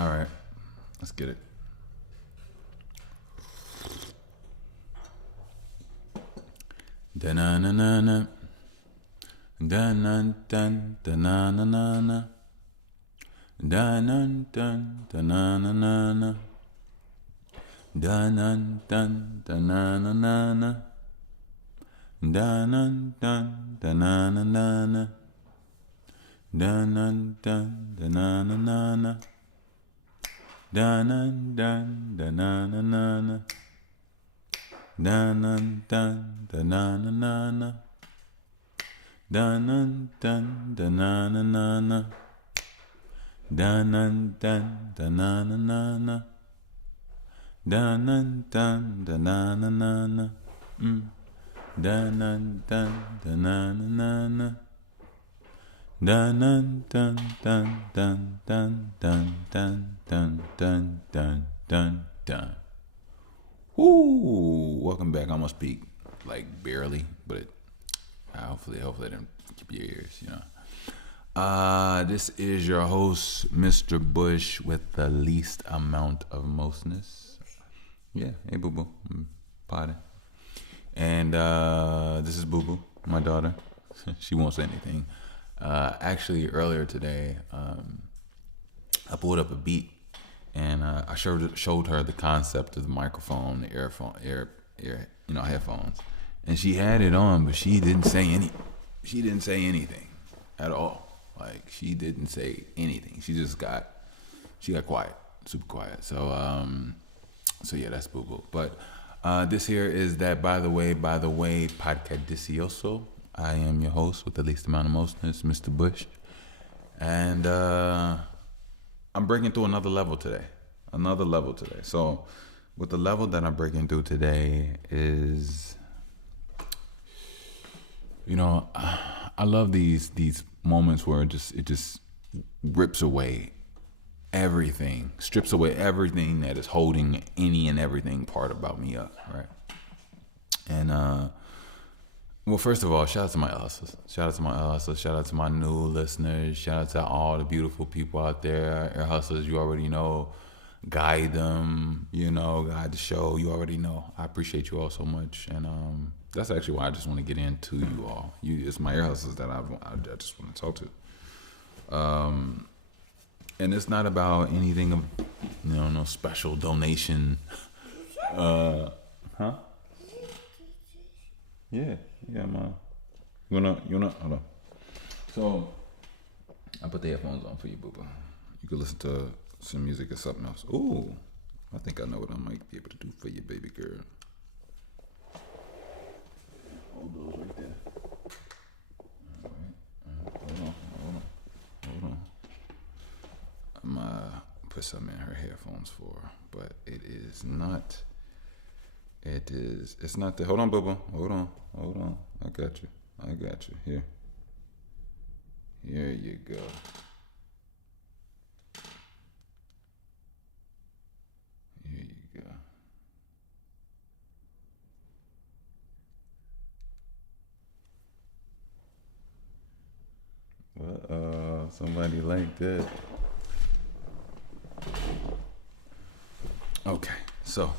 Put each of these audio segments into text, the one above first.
All right, let's get it. Da-na-na-na-na. Da-na-dun, da-na-na-na-na. Da-na-dun, da-na-na-na-na. Da-na-dun, da-na-na-na-na. Da-na-dun, da-na-na-na-na. Da-na-dun, da-na-na-na-na. Da-na-dun, da-na-na-na-na. Da-na-dun, da-na-na-na-na. Dun-dun-dun, da-na-na-na-na. Dun-dun-dun, da-na-na-na-na. Dun-dun-dun, da-na-na-na-na. Dun-dun-dun, da-na-na-na-na. Dun-dun-dun-dun-dun-dun-dun-dun-dun-dun-dun. Woo! Welcome back. I'm gonna speak like barely, but hopefully I didn't keep your ears, This is your host, Mr. Bush, with the least amount of mostness. Yeah, hey boo boo, potty. And this is Boo Boo, my daughter. She won't say anything. Actually, earlier today, I pulled up a beat, and I showed her the concept of the microphone, the headphones, and she had it on, but she didn't say anything at all. Like, she didn't say anything. She got quiet, super quiet. So yeah, that's Boo Boo. But this here is that by the way, podcasticioso. I am your host with the least amount of mostness, Mr. Bush, and I'm breaking through another level today. So, with the level that I'm breaking through today is, I love these moments where it just rips away everything, strips away everything that is holding any and everything part about me up, right? And well, first of all, shout out to my hustlers. Shout out to my new listeners. Shout out to all the beautiful people out there. Air hustlers, you already know. Guide them, guide the show. You already know. I appreciate you all so much. And that's actually why I just want to get into you all. It's my air hustlers that I just want to talk to. And it's not about anything of, no special donation. Huh? Yeah, man. You wanna, hold on. So, I put the headphones on for you, boo boo. You can listen to some music or something else. Ooh, I think I know what I might be able to do for you, baby girl. Hold those right there. All right. Hold on. I'm put something in her headphones for her, but it's not the, hold on, boo boo. Hold on. I got you. Here you go. Somebody liked that. Okay, so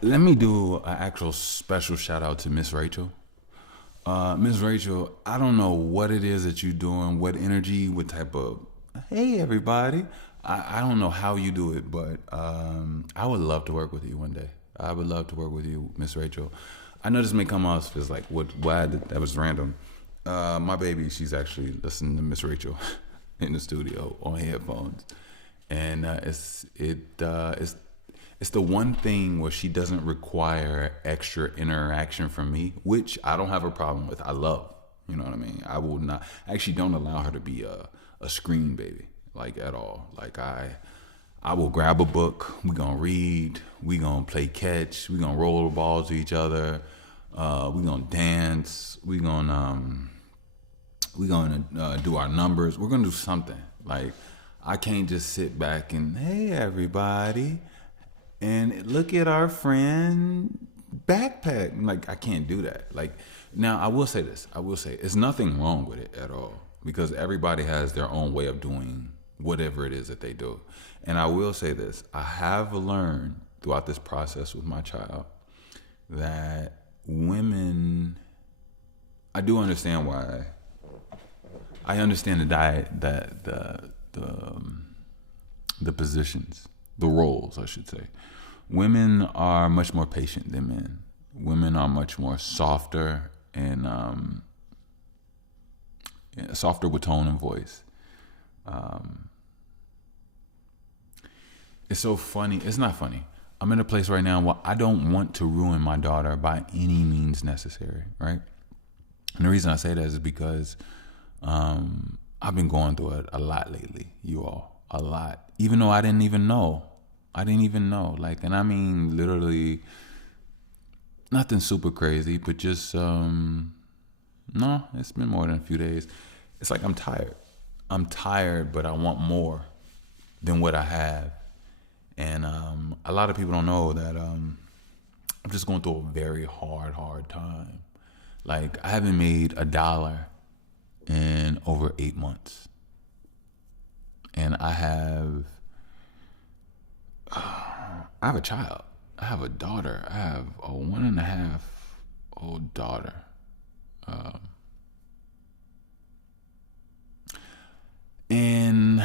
let me do an actual special shout out to Miss Rachel. Miss Rachel, I don't know what it is that you're doing, what energy, what type of, hey everybody. I don't know how you do it, but I would love to work with you one day. I would love to work with you, Miss Rachel. I know this may come off as like, why that was random. My baby, she's actually listening to Miss Rachel in the studio on headphones, and it's the one thing where she doesn't require extra interaction from me, which I don't have a problem with. I love, you know what I mean? I will not, actually don't allow her to be a screen baby, like at all. Like I will grab a book, we gonna read, we gonna play catch, we gonna roll the balls to each other, we gonna dance, we gonna do our numbers, we're gonna do something. Like, I can't just sit back and, hey everybody, and look at our friend backpack. Like, I can't do that. Like, now I will say it's nothing wrong with it at all, because everybody has their own way of doing whatever it is that they do. And I will say this, I have learned throughout this process with my child that women, I do understand why. I understand the diet, that the positions, the roles, I should say. Women are much more patient than men. Women are much more softer and softer with tone and voice. It's so funny. It's not funny. I'm in a place right now where I don't want to ruin my daughter by any means necessary, right? And the reason I say that is because I've been going through it a lot lately, you all. A lot. Even though I didn't even know. Like, and I mean literally nothing super crazy, but just, no, it's been more than a few days. It's like I'm tired. I'm tired, but I want more than what I have. And a lot of people don't know that I'm just going through a very hard time. Like, I haven't made $1 in over 8 months. And I have a child. I have a daughter. I have a 1.5-year-old daughter. And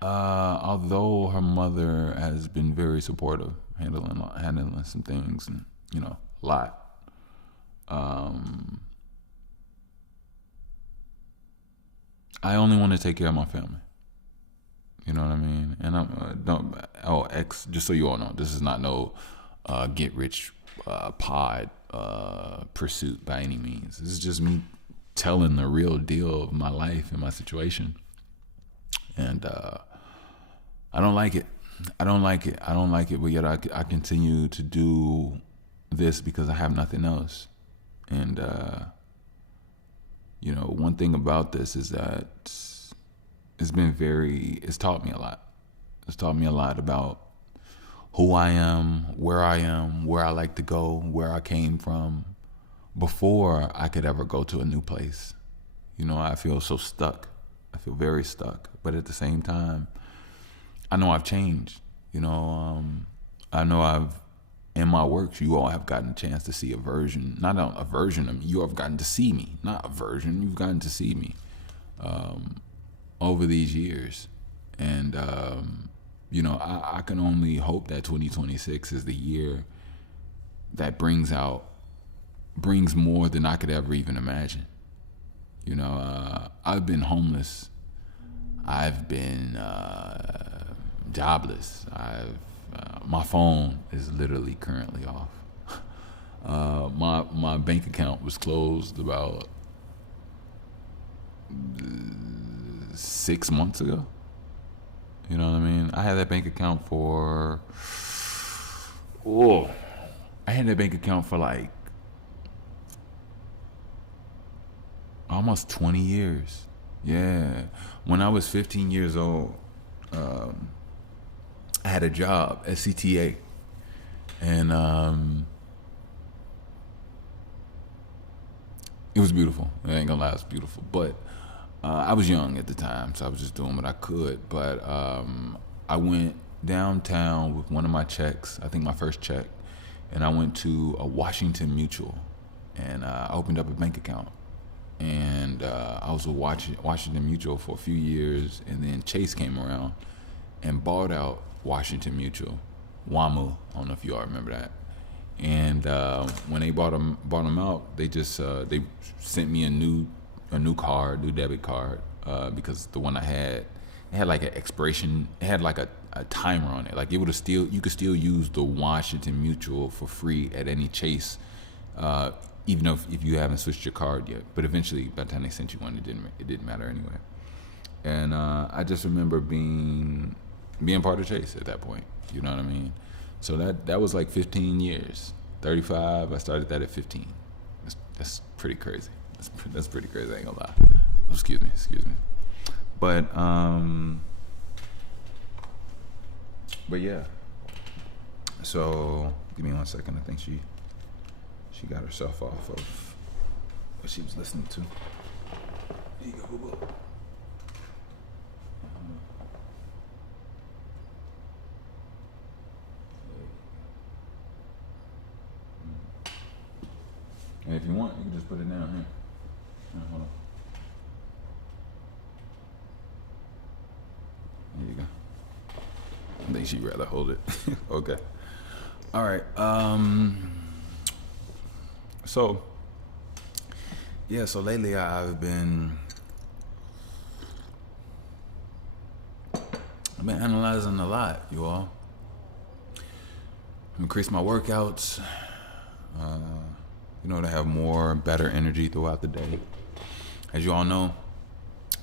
although her mother has been very supportive, handling some things, and a lot, I only want to take care of my family. You know what I mean? And just so you all know, this is not no get rich pod pursuit by any means. This is just me telling the real deal of my life and my situation. And I don't like it. But yet I continue to do this because I have nothing else. And one thing about this is that it's taught me a lot. It's taught me a lot about who I am, where I like to go, where I came from before I could ever go to a new place. I feel so stuck. I feel very stuck. But at the same time, I know I've changed. I know in my works, you all have gotten a chance to see a version of me. You have gotten to see me, not a version. You've gotten to see me over these years. And, I can only hope that 2026 is the year that brings more than I could ever even imagine. I've been homeless. I've been jobless. My phone is literally currently off. My bank account was closed about 6 months ago. You know what I mean? I had that bank account for like almost 20 years. Yeah. When I was 15 years old, I had a job at CTA. And it was beautiful. I ain't gonna lie, it was beautiful. But I was young at the time, so I was just doing what I could. But I went downtown with one of my checks, I think my first check, and I went to a Washington Mutual, and I opened up a bank account. And I was with Washington Mutual for a few years, and then Chase came around and bought out Washington Mutual, WAMU. I don't know if you all remember that. And when they bought them out, they just they sent me a new debit card, because the one I had, it had like an expiration. It had like a timer on it. Like you could still use the Washington Mutual for free at any Chase, even if you haven't switched your card yet. But eventually, by the time they sent you one, it didn't matter anyway. And I just remember being part of Chase at that point. You know what I mean? So that was like 15 years. 35. I started that at 15. That's pretty crazy. That's pretty crazy. I ain't gonna lie. Oh, excuse me. But yeah. So give me 1 second. I think she got herself off of what she was listening to. Here you go, boo boo. if you want, you can just put it down here. Hold on. There you go. I think she'd rather hold it. Okay. All right. So yeah. So lately, I've been analyzing a lot, you all. Increase my workouts. To have more, better energy throughout the day. As you all know,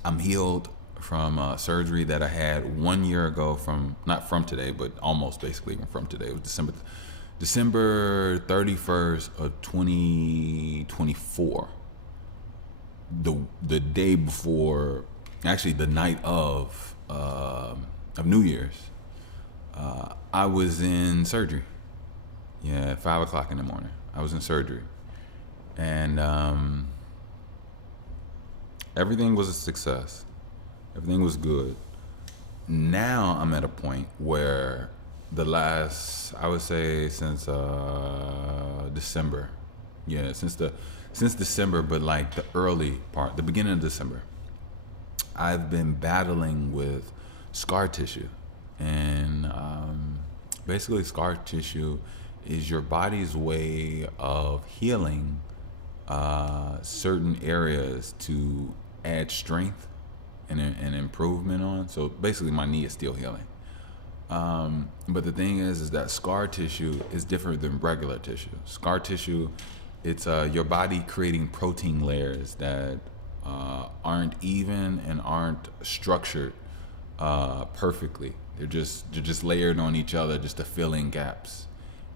I'm healed from surgery that I had 1 year ago not from today, but almost basically from today. It was December 31st of 2024. The day before, actually the night of New Year's, I was in surgery. Yeah, at 5 o'clock in the morning, I was in surgery. And everything was a success. Everything was good. Now I'm at a point where the last, I would say, since December. Yeah, since December, but like the early part, the beginning of December, I've been battling with scar tissue. And basically scar tissue is your body's way of healing certain areas to add strength and improvement on. So basically my knee is still healing. But the thing is that scar tissue is different than regular tissue. Scar tissue, it's your body creating protein layers that aren't even and aren't structured perfectly. They're just layered on each other just to fill in gaps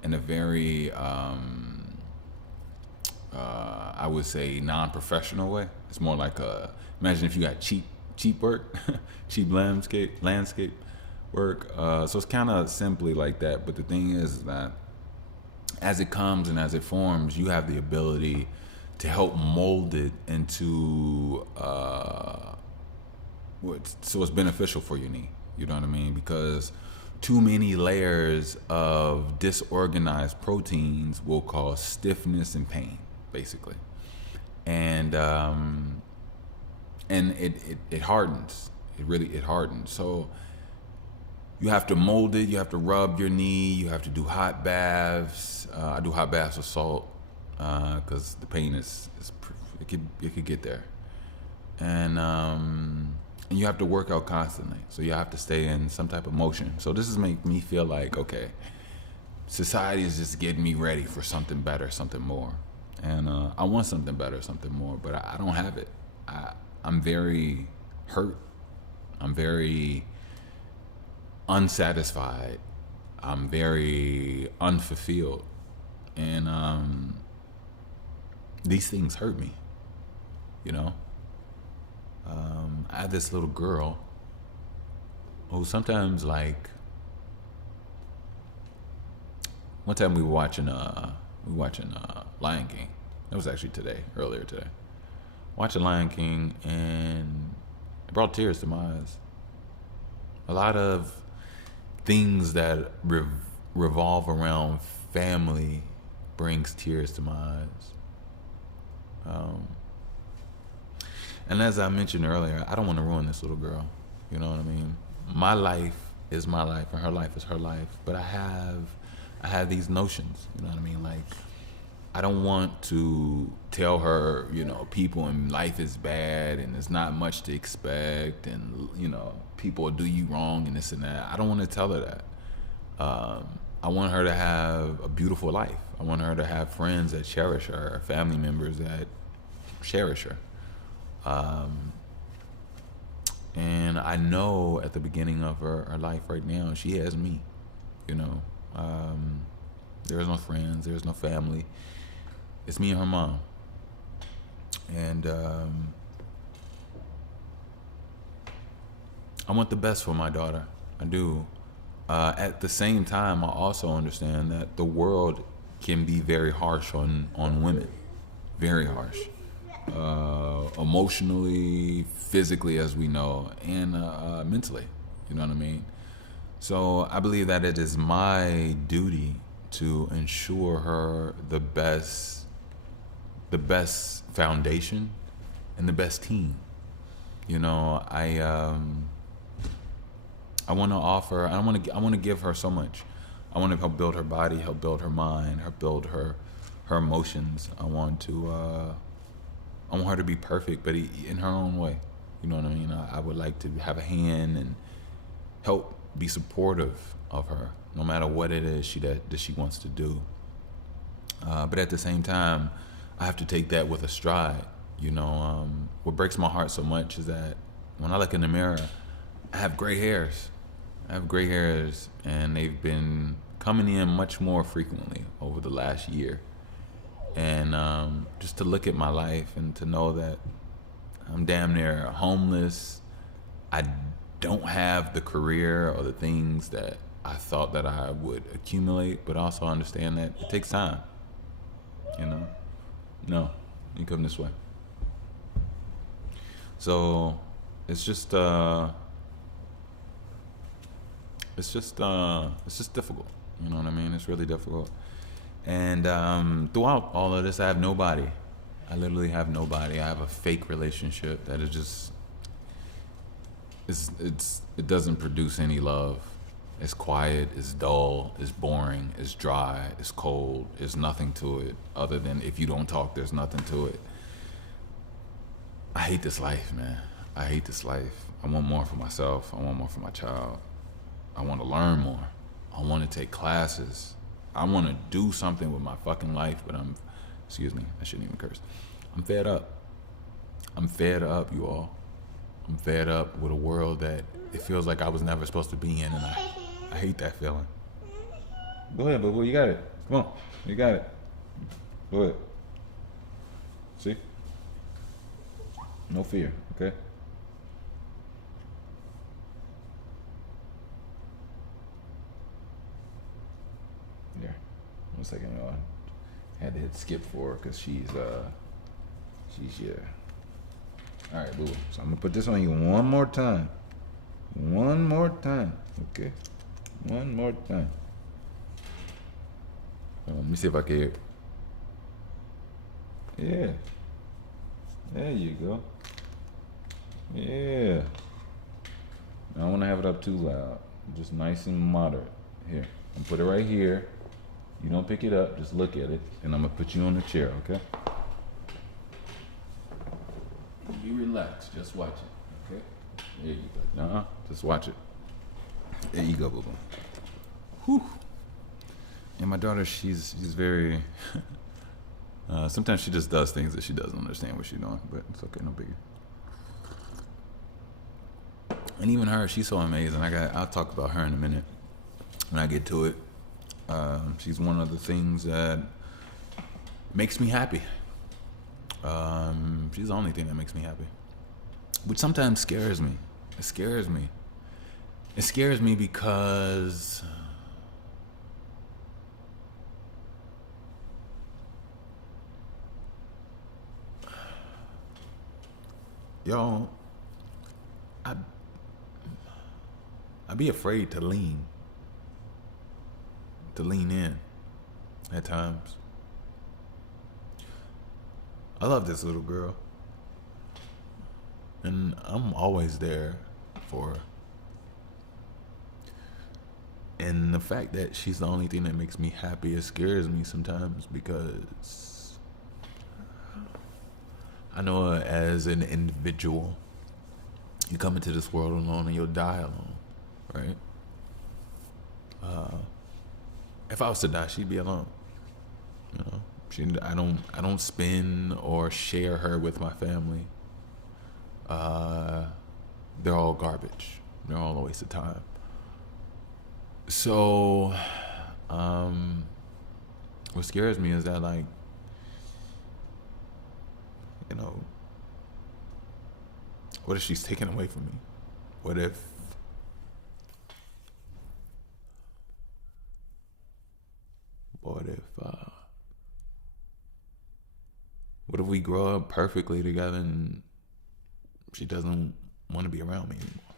in a very I would say non-professional way. It's more like imagine if you got cheap work, cheap landscape work. So it's kind of simply like that. But the thing is that as it comes and as it forms, you have the ability to help mold it into so it's beneficial for your knee. You know what I mean? Because too many layers of disorganized proteins will cause stiffness and pain, basically. And it hardens. It hardens. So you have to mold it. You have to rub your knee. You have to do hot baths. I do hot baths with salt because the pain it could get there. And you have to work out constantly. So you have to stay in some type of motion. So this is making me feel like, okay, society is just getting me ready for something better, something more. And I want something better, something more, but I don't have it. I'm very hurt. I'm very unsatisfied. I'm very unfulfilled. And these things hurt me, you know? I have this little girl who sometimes, like, one time we were watching Lion King. That was actually earlier today. Watching Lion King, and it brought tears to my eyes. A lot of things that revolve around family brings tears to my eyes. And as I mentioned earlier, I don't want to ruin this little girl. You know what I mean? My life is my life, and her life is her life. But I have these notions. You know what I mean? Like, I don't want to tell her, people in life is bad and there's not much to expect, and people will do you wrong and this and that. I don't want to tell her that. I want her to have a beautiful life. I want her to have friends that cherish her, family members that cherish her. And I know at the beginning of her life right now, she has me. There's no friends, there's no family. It's me and her mom. And I want the best for my daughter. I do. At the same time, I also understand that the world can be very harsh on women. Very harsh. Emotionally, physically, as we know, and mentally. You know what I mean? So I believe that it is my duty to ensure her the best the best foundation and the best team. You know, I want to offer. I want to give her so much. I want to help build her body, help build her mind, help build her emotions. I want her to be perfect, but in her own way. You know what I mean? I would like to have a hand and help be supportive of her, no matter what it is that she wants to do. But at the same time, I have to take that with a stride. You know, what breaks my heart so much is that when I look in the mirror, I have gray hairs. I have gray hairs, and they've been coming in much more frequently over the last year. And just to look at my life and to know that I'm damn near homeless. I don't have the career or the things that I thought that I would accumulate, but also understand that it takes time. You know? No, you come this way. So it's just difficult. You know what I mean? It's really difficult. And throughout all of this, I have nobody. I literally have nobody. I have a fake relationship that is just it doesn't produce any love. It's quiet, it's dull, it's boring, it's dry, it's cold. There's nothing to it other than if you don't talk, there's nothing to it. I hate this life, man. I hate this life. I want more for myself. I want more for my child. I want to learn more. I want to take classes. I want to do something with my fucking life, but excuse me, I shouldn't even curse. I'm fed up. I'm fed up, you all. I'm fed up with a world that it feels like I was never supposed to be in, and I hate that feeling. Go ahead, boo-boo, you got it. Come on, you got it. Go ahead. See? No fear, okay? There. 1 second, I had to hit skip for her because she's yeah. All right, boo. So I'm gonna put this on you one more time. One more time, okay? One more time. Let me see if I can hear it. Yeah. There you go. Yeah. I don't want to have it up too loud. Just nice and moderate. Here. I'm gonna put it right here. You don't pick it up. Just look at it, and I'm gonna put you on the chair, okay? You relax. Just watch it, okay? There you go. Nuh-uh. Just watch it. There you go, boo-boo. Whew. And my daughter, she's very. Sometimes she just does things that she doesn't understand what she's doing, but it's okay, no biggie. And even her, she's so amazing. I'll talk about her in a minute when I get to it. She's one of the things that makes me happy. She's the only thing that makes me happy, which sometimes scares me. It scares me. It scares me because y'all, I'd be afraid to lean in at times. I love this little girl, and I'm always there for her. And the fact that she's the only thing that makes me happy, it scares me sometimes because I know her as an individual. You come into this world alone and you'll die alone, right? If I was to die, she'd be alone. You know, I don't spend or share her with my family. They're all garbage. They're all a waste of time. So, what scares me is that, like, you know, what if she's taken away from me? What if we grow up perfectly together and she doesn't want to be around me anymore?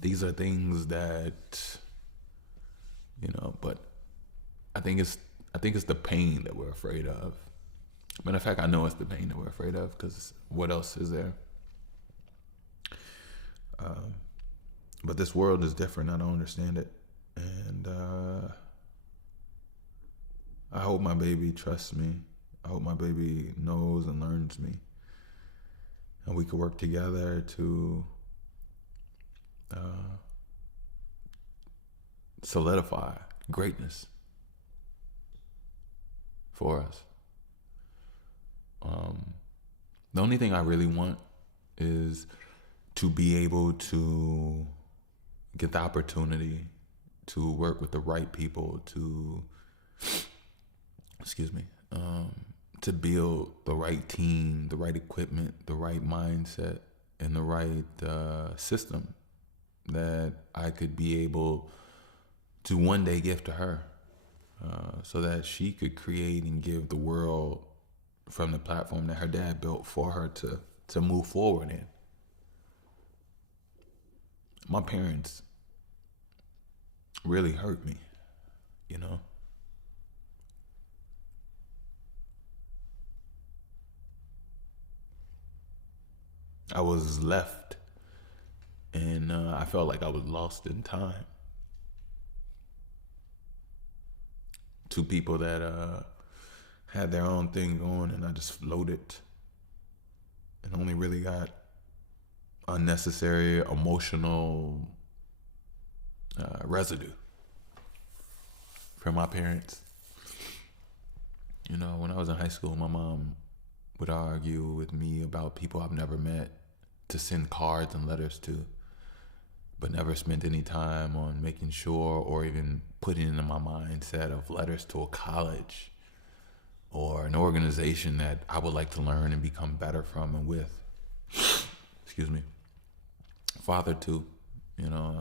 These are things that, you know, but I think it's the pain that we're afraid of. Matter of fact, I know it's the pain that we're afraid of, because what else is there? But this world is different. I don't understand it. And I hope my baby trusts me. I hope my baby knows and learns me. And we could work together to solidify greatness for us. The only thing I really want is to be able to get the opportunity to work with the right people, to to build the right team, the right equipment, the right mindset, and the right system that I could be able to one day give to her, so that she could create and give the world from the platform that her dad built for her to move forward in. My parents really hurt me, you know? I was left, and I felt like I was lost in time. Two people that had their own thing going, and I just floated and only really got unnecessary emotional residue from my parents. You know, when I was in high school, my mom would argue with me about people I've never met to send cards and letters to, but never spent any time on making sure or even putting into my mindset of letters to a college or an organization that I would like to learn and become better from and with. Excuse me. Father too, you know,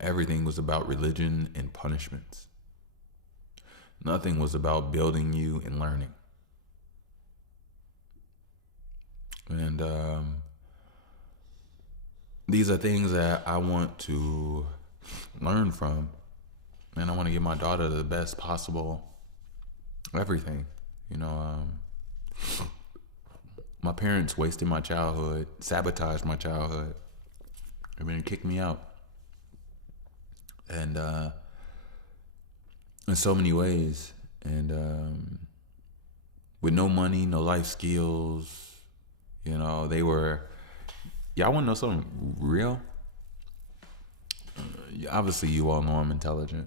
everything was about religion and punishments. Nothing was about building you and learning. And these are things that I want to learn from, and I want to give my daughter the best possible everything. You know, my parents wasted my childhood, sabotaged my childhood, and then kicked me out. And in so many ways, and with no money, no life skills, you know, they were. Y'all want to know something real? Obviously, you all know I'm intelligent,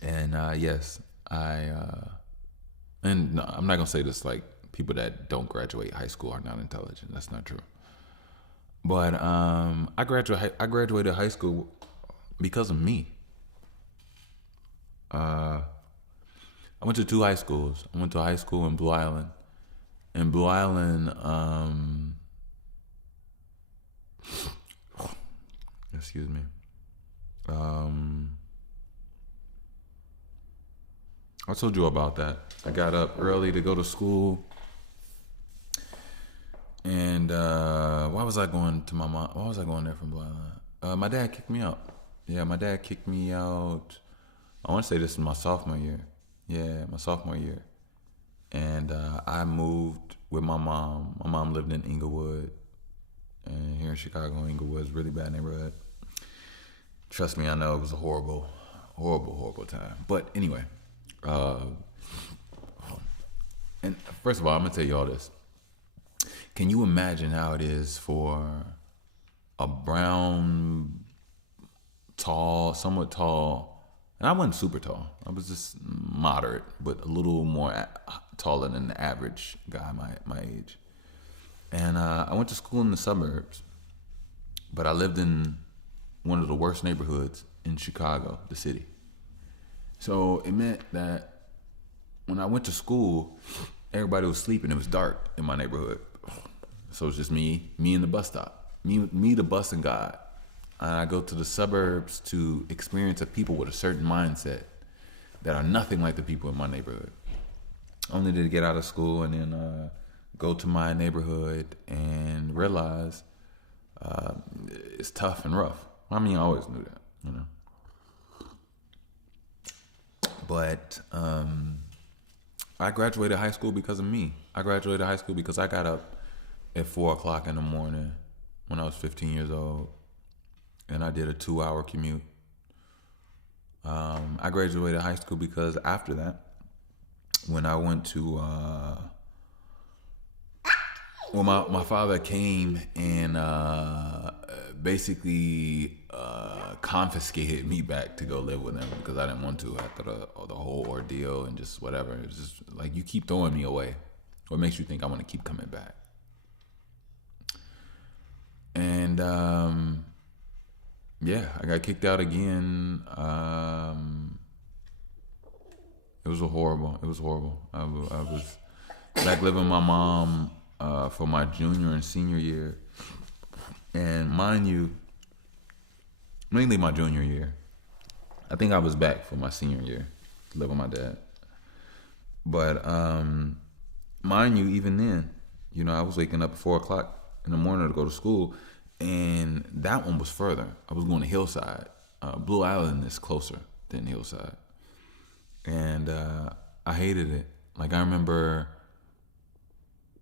and yes, and no, I'm not gonna say this like people that don't graduate high school are not intelligent. That's not true. But I graduated high school because of me. I went to two high schools. I went to a high school in Blue Island. In Blue Island, excuse me. I told you about that. I got up early to go to school. And why was I going to my mom? Why was I going there from Blue Island? My dad kicked me out. Yeah, my dad kicked me out. I want to say this is my sophomore year. Yeah, my sophomore year. And I moved with my mom. My mom lived in Inglewood. And here in Chicago, Inglewood is a really bad neighborhood. Trust me, I know it was a horrible, horrible, horrible time. But anyway, and first of all, I'm going to tell you all this. Can you imagine how it is for a brown, tall, somewhat tall, and I wasn't super tall. I was just moderate, but a little more taller than the average guy my age. And I went to school in the suburbs, but I lived in one of the worst neighborhoods in Chicago, the city. So it meant that when I went to school, everybody was sleeping. It was dark in my neighborhood. So it was just me and the bus stop, me, the bus and God. And I go to the suburbs to experience a people with a certain mindset that are nothing like the people in my neighborhood. Only to get out of school and then go to my neighborhood and realize it's tough and rough. I mean, I always knew that, you know. But I graduated high school because of me. I graduated high school because I got up at 4 o'clock in the morning when I was 15 years old, and I did a 2-hour commute. I graduated high school because after that, when I went to, my father came and basically confiscated me back to go live with him because I didn't want to after the whole ordeal and just whatever. It was just like, you keep throwing me away. What makes you think I want to keep coming back? And yeah, I got kicked out again. It was horrible. I was back living with my mom for my junior and senior year. And mind you, mainly my junior year. I think I was back for my senior year to live with my dad. But mind you, even then, I was waking up at 4 o'clock in the morning to go to school. And that one was further. I was going to Hillside. Blue Island is closer than Hillside. And I hated it. Like, I remember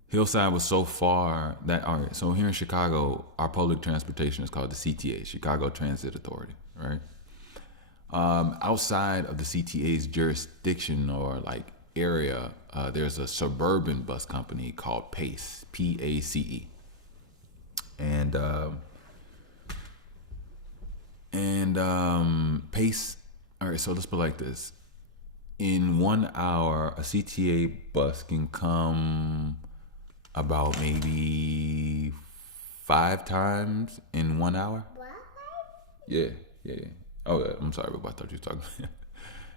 Hillside was so far that, all right, so here in Chicago, our public transportation is called the CTA, Chicago Transit Authority, right? Outside of the CTA's jurisdiction or like area, there's a suburban bus company called PACE, PACE. And PACE, all right, so let's put it like this. In 1 hour, a CTA bus can come about maybe 5 times in 1 hour. Yeah. Oh, I'm sorry, I thought you were talking.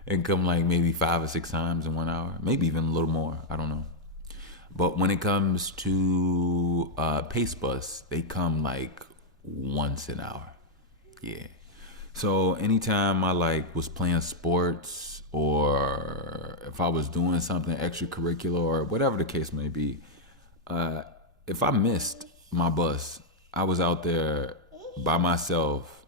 It can come like maybe 5 or 6 times in 1 hour, maybe even a little more. I don't know. But when it comes to Pace Bus, they come like once an hour. Yeah. So anytime I was playing sports or if I was doing something extracurricular or whatever the case may be, if I missed my bus, I was out there by myself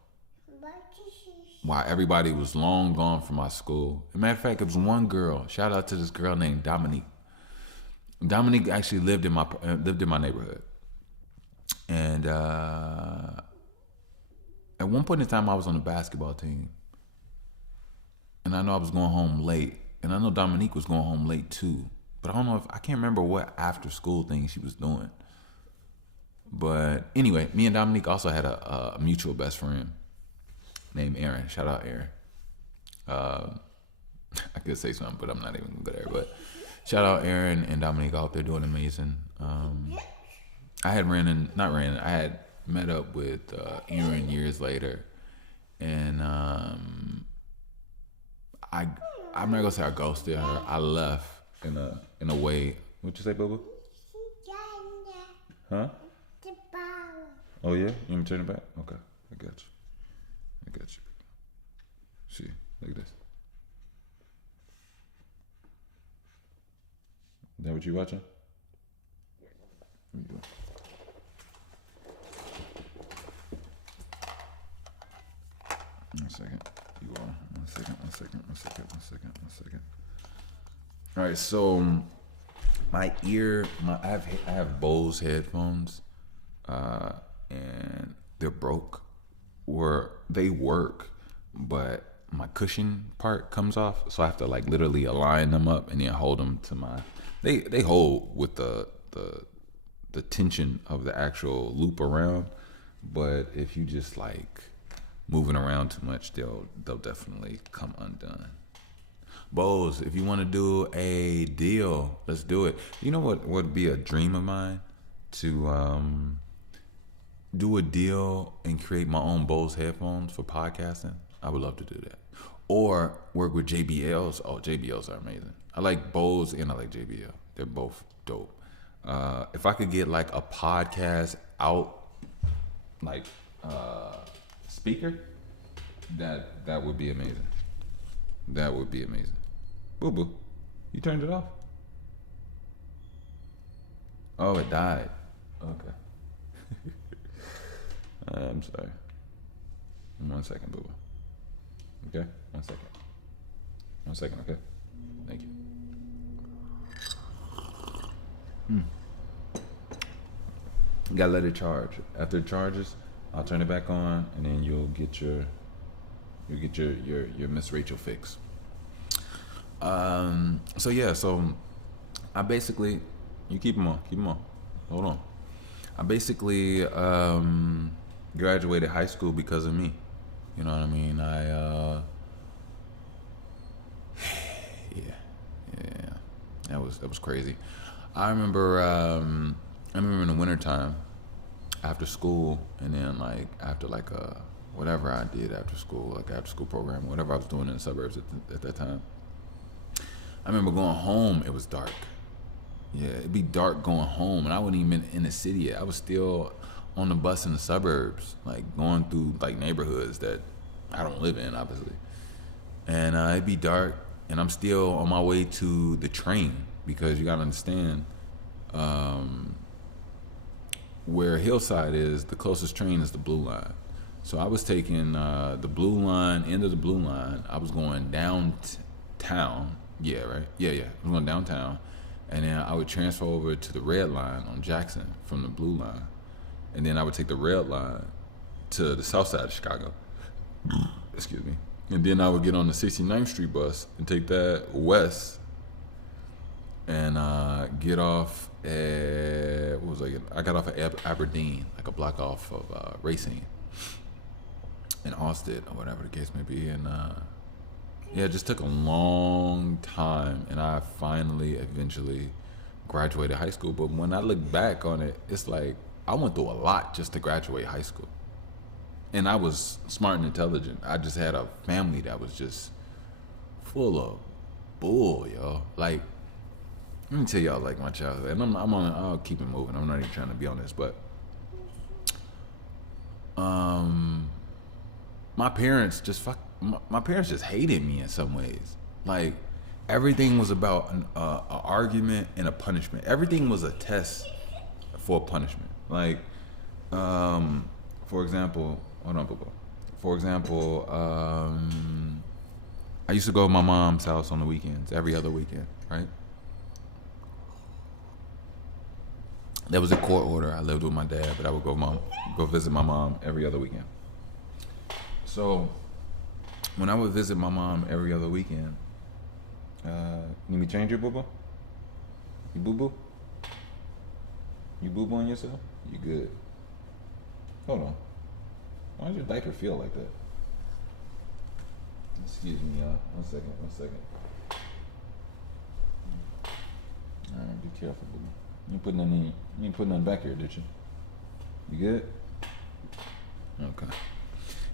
while everybody was long gone from my school. As a matter of fact, it was one girl. Shout out to this girl named Dominique. Dominique actually lived in my neighborhood, and at one point in time, I was on the basketball team, and I know I was going home late, and I know Dominique was going home late too. But I can't remember what after school thing she was doing. But anyway, me and Dominique also had a mutual best friend named Aaron. Shout out Aaron. I could say something, but I'm not even gonna go there. But shout out Aaron and Dominique out there doing amazing. I had met up with Aaron years later, and I'm not gonna say I ghosted her. I left in a way. What you say, Bubba? Huh? Oh yeah, you want me to turn it back? Okay, I got you. See, look at this. Is that what you watching? Here you go. One second. You are. One second. All right, so my ear, I have Bose headphones, and they're broke. Or they work, but my cushion part comes off, so I have to literally align them up and then hold them to my. They hold with the tension of the actual loop around, but if you just moving around too much, they'll definitely come undone. Bose, if you want to do a deal, let's do it. You know what would be a dream of mine? To do a deal and create my own Bose headphones for podcasting. I would love to do that. Or work with JBLs. Oh, JBLs are amazing. I like Bose and I like JBL. They're both dope. If I could get a podcast out speaker, that would be amazing. That would be amazing. Boo boo, you turned it off? Oh, it died. Okay. I'm sorry. 1 second, boo boo. Okay, 1 second. 1 second, okay? Thank you. You gotta let it charge. After it charges, I'll turn it back on, and then you'll get your Miss Rachel fix. So yeah, so I basically, you keep them on. Hold on. I basically graduated high school because of me. You know what I mean? Yeah, that was crazy. I remember in the wintertime after school, and then like after like whatever I did after school, like after school program, whatever I was doing in the suburbs at that time. I remember going home. It was dark. Yeah, it'd be dark going home, and I wasn't even in the city yet. I was still on the bus in the suburbs, like going through like neighborhoods that I don't live in, obviously. And it'd be dark, and I'm still on my way to the train, because you gotta understand, where Hillside is, the closest train is the Blue Line. So I was taking the Blue Line, end of the Blue Line. I was going downtown. Yeah, right? Yeah. I was going downtown. And then I would transfer over to the Red Line on Jackson from the Blue Line. And then I would take the Red Line to the south side of Chicago. Excuse me. And then I would get on the 69th Street bus and take that west and get off at, what was I getting? I got off at Aberdeen, like a block off of Racine in Austin, or whatever the case may be. And yeah, it just took a long time, and I eventually graduated high school. But when I look back on it, it's like I went through a lot just to graduate high school. And I was smart and intelligent. I just had a family that was just full of bull, yo. Like, let me tell y'all, like, my childhood. And I'll keep it moving. I'm not even trying to be on this, but my parents just hated me in some ways. Like, everything was about an argument and a punishment. Everything was a test for punishment. Like, for example, hold on, Boo-Boo. For example, I used to go to my mom's house on the weekends, every other weekend, right? That was a court order. I lived with my dad, but I would go visit my mom every other weekend. So when I would visit my mom every other weekend, need me change your boo-boo? You boo-boo? You boo-booing yourself? You good? Hold on. Why does your diaper feel like that? Excuse me, y'all. One second. Alright, be careful, boo-boo. You ain't putting nothing back here, did you? You good? Okay.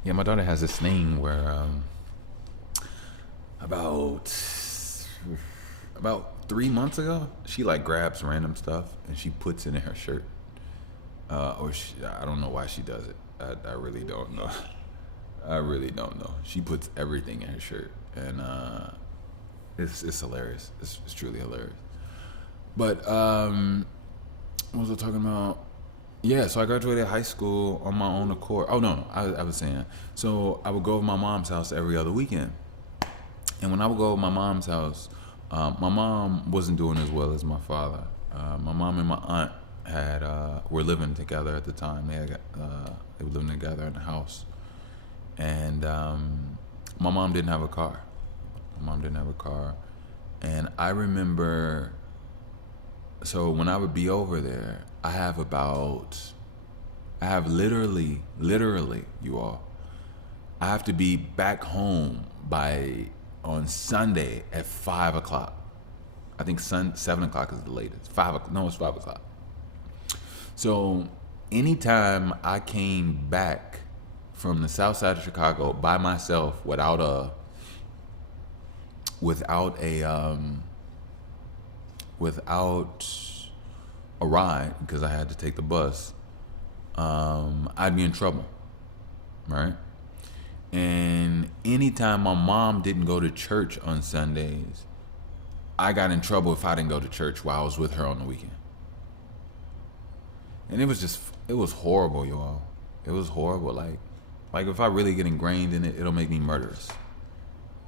Yeah, my daughter has this thing where about 3 months ago, she like grabs random stuff and she puts it in her shirt. I don't know why she does it. I really don't know. I really don't know. She puts everything in her shirt, and it's hilarious. It's truly hilarious. But what was I talking about? Yeah, so I graduated high school on my own accord. Oh no, I was saying. So I would go to my mom's house every other weekend, and when I would go to my mom's house, my mom wasn't doing as well as my father. My mom and my aunt were living together at the time. They were living together in the house, and my mom didn't have a car. And I remember. So when I would be over there, I have literally, you all, I have to be back home on Sunday at 5 o'clock. I think 7 o'clock is the latest. It's 5 o'clock. So anytime I came back from the south side of Chicago by myself without a ride, because I had to take the bus, I'd be in trouble, right? And anytime my mom didn't go to church on Sundays, I got in trouble if I didn't go to church while I was with her on the weekend. And it was horrible, y'all. It was horrible. Like if I really get ingrained in it, it'll make me murderous.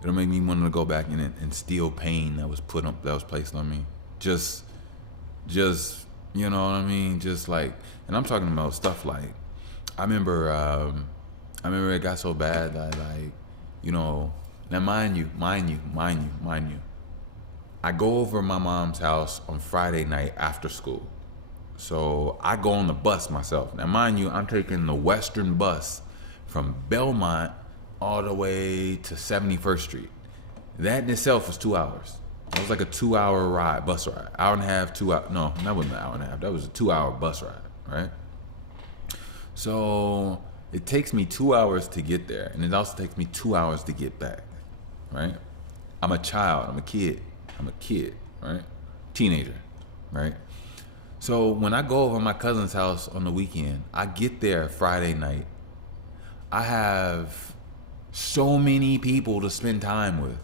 It'll make me want to go back and steal pain that was placed on me. Just you know what I mean. Just like, and I'm talking about stuff like, I remember it got so bad that, like, you know, now mind you, I go over to my mom's house on Friday night after school. So I go on the bus myself. Now mind you, I'm taking the Western bus from Belmont all the way to 71st Street. That in itself was 2 hours. It was like a 2 hour ride, bus ride. Hour and a half, 2 hours. No, that wasn't an hour and a half. That was a 2 hour bus ride, right? So it takes me 2 hours to get there, and it also takes me 2 hours to get back, right? I'm a child. I'm a kid, right? Teenager, right? So when I go over to my cousin's house on the weekend, I get there Friday night. I have so many people to spend time with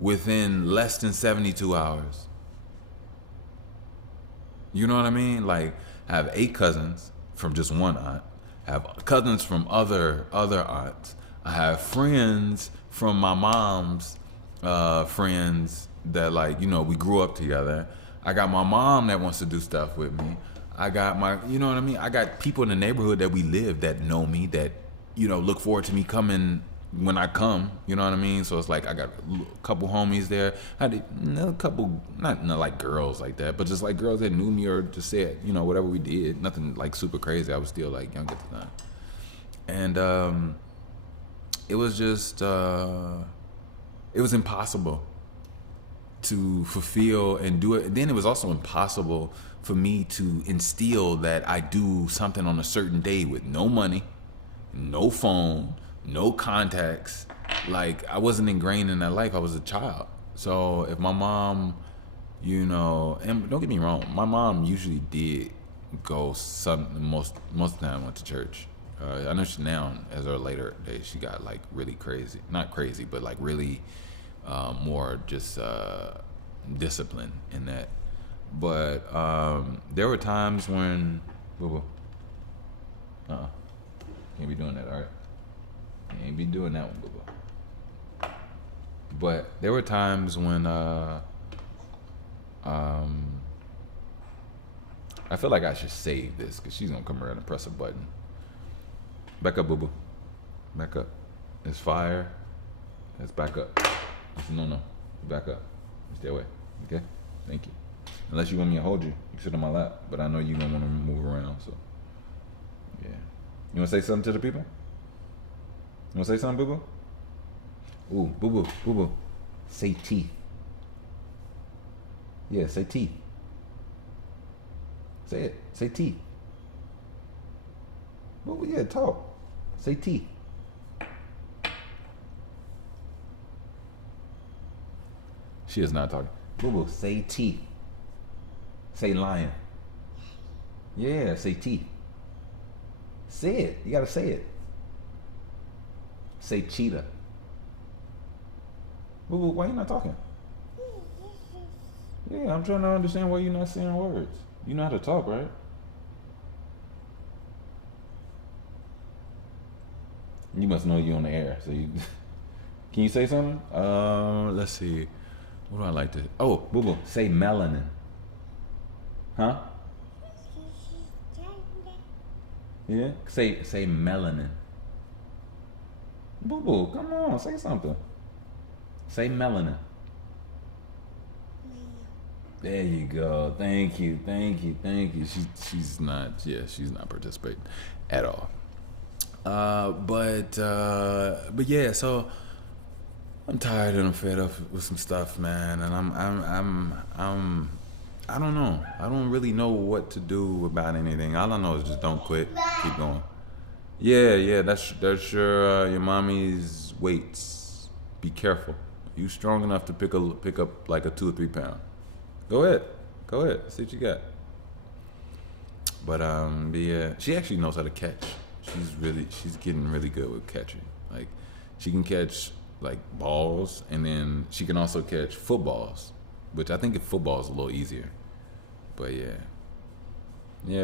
within less than 72 hours. You know what I mean? Like, I have 8 cousins from just one aunt. I have cousins from other aunts. I have friends from my mom's friends that, like, you know, we grew up together. I got my mom that wants to do stuff with me. I got my, you know what I mean? I got people in the neighborhood that we live that know me, that, you know, look forward to me coming when I come, you know what I mean? So it's like, I got a couple homies there. I had a couple, not like girls like that, but just like girls that knew me or just said, you know, whatever we did, nothing like super crazy. I was still like young at the time. And it was just, it was impossible to fulfill and do it. And then it was also impossible for me to instill that I do something on a certain day with no money, no phone, no contacts. Like, I wasn't ingrained in that life. I was a child. So if my mom, you know, and don't get me wrong, my mom usually did go most of the time went to church. I know she now, as her later days, she got like really crazy, not crazy, but like really more just discipline in that. But there were times when, can't be doing that, all right? Can't be doing that one, boo-boo. But there were times when I feel like I should save this, because she's gonna come around and press a button. Back up, boo-boo. Back up. It's fire. Let's back up. No. Back up. Stay away. Okay? Thank you. Unless you want me to hold you, you can sit on my lap. But I know you're gonna want to move around, so yeah. You wanna say something to the people? You wanna say something, boo-boo? Ooh, boo-boo. Say teeth. Yeah, say teeth. Say it. Say teeth. Boo-boo, yeah, talk. Say teeth. She is not talking. Boo-boo, say teeth. Say lion. Yeah, say teeth. Say it. You gotta say it. Say cheetah. Boo-boo, why you not talking? Yeah, I'm trying to understand why you're not saying words. You know how to talk, right? You must know you're on the air. So you can you say something? Let's see. What do I like to? Oh, boo-boo, say melanin. Huh? Yeah? Say melanin. Boo-boo, come on, say something. Say melanin. There you go. Thank you. She's not participating at all. But yeah, so I'm tired and I'm fed up with some stuff, man, and I don't know. I don't really know what to do about anything. All I know is just don't quit. Keep going. Yeah, that's your mommy's weights. Be careful. You strong enough to pick up like a 2 or 3 pound. Go ahead. See what you got. But yeah, she actually knows how to catch. She's getting really good with catching. Like, she can catch like balls, and then she can also catch footballs, which I think football is a little easier. But yeah,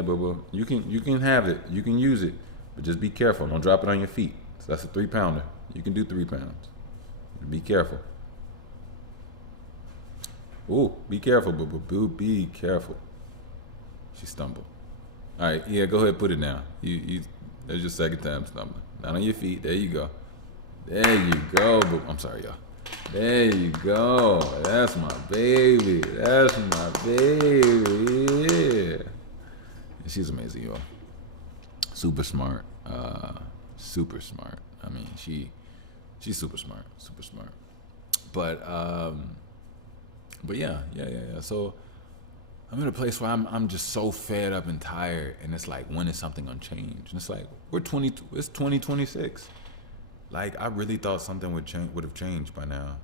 but you can have it, you can use it, but just be careful. Don't drop it on your feet. So that's a 3 pounder. You can do 3 pounds. Be careful. Ooh, be careful, boo boo boo. Be careful. She stumbled. All right, yeah, go ahead, put it down. You. That's your second time stumbling. Not on your feet. There you go. There you go. Boo. I'm sorry, y'all. There you go. That's my baby. That's my baby. Yeah. She's amazing, y'all. Super smart. Super smart. I mean, she's super smart. Super smart. But yeah. So I'm in a place where I'm just so fed up and tired, and it's like, when is something gonna change? And it's like, it's 2026. Like, I really thought something would have changed by now.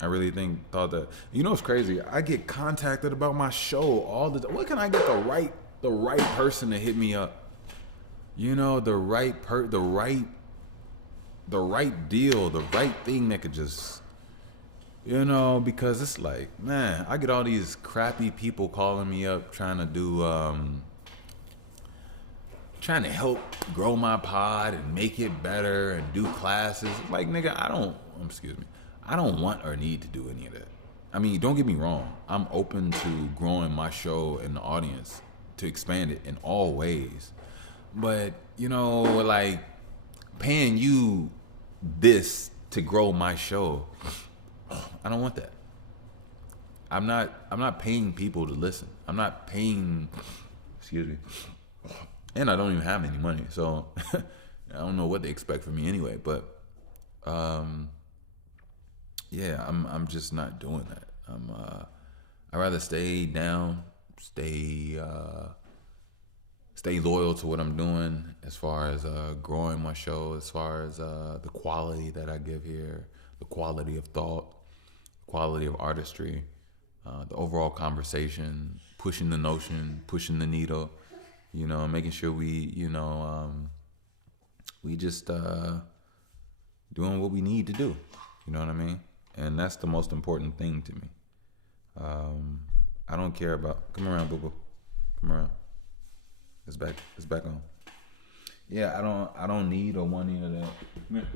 I really thought that, you know what's crazy? I get contacted about my show all the time. What can I get the right person to hit me up? You know, the right deal, the right thing that could just, you know, because it's like, man, I get all these crappy people calling me up trying to help grow my pod and make it better and do classes. Like, nigga, I don't want or need to do any of that. I mean, don't get me wrong. I'm open to growing my show and the audience, to expand it in all ways. But, you know, like, paying you this to grow my show, I don't want that. I'm not paying people to listen. I'm not paying, excuse me. And I don't even have any money, so I don't know what they expect from me anyway. But yeah, I'm just not doing that. I'd rather stay down, stay loyal to what I'm doing as far as growing my show, as far as the quality that I give here, the quality of thought, quality of artistry, the overall conversation, pushing the notion, pushing the needle, you know, making sure we just doing what we need to do. You know what I mean? And that's the most important thing to me. I don't care about. Come around, boo boo. Come around. It's back on. Yeah, I don't need or want any of that. Come here.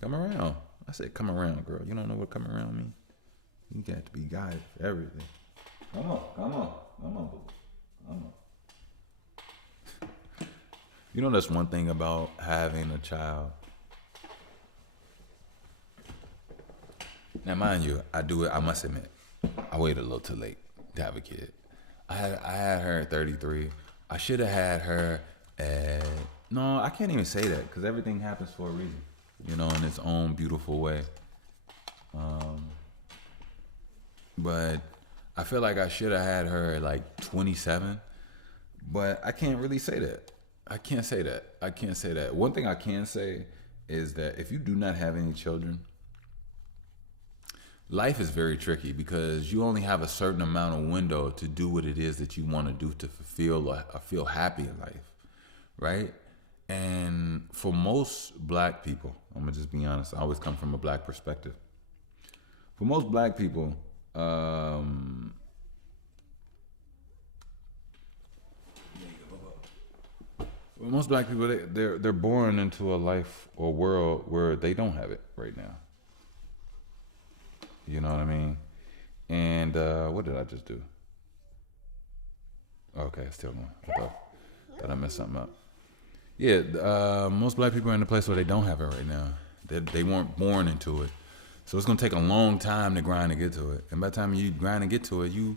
Come around. I said come around, girl. You don't know what come around means? You got to be guided for everything. Come on, boo boo. Come on. You know, that's one thing about having a child. Now, mind you, I must admit, I waited a little too late to have a kid. I had her at 33. I should have had her at, no, I can't even say that, because everything happens for a reason, you know, in its own beautiful way. But I feel like I should have had her at like 27, but I can't really say that. I can't say that. One thing I can say is that if you do not have any children, life is very tricky, because you only have a certain amount of window to do what it is that you want to do to fulfill or feel happy in life, right? And for most black people, I'm gonna just be honest, I always come from a black perspective. For most black people, they're born into a life or world where they don't have it right now. You know what I mean? And what did I just do? Okay, it's still going. I thought I messed something up. Yeah, most black people are in a place where they don't have it right now. They weren't born into it. So it's going to take a long time to grind to get to it. And by the time you grind and get to it, you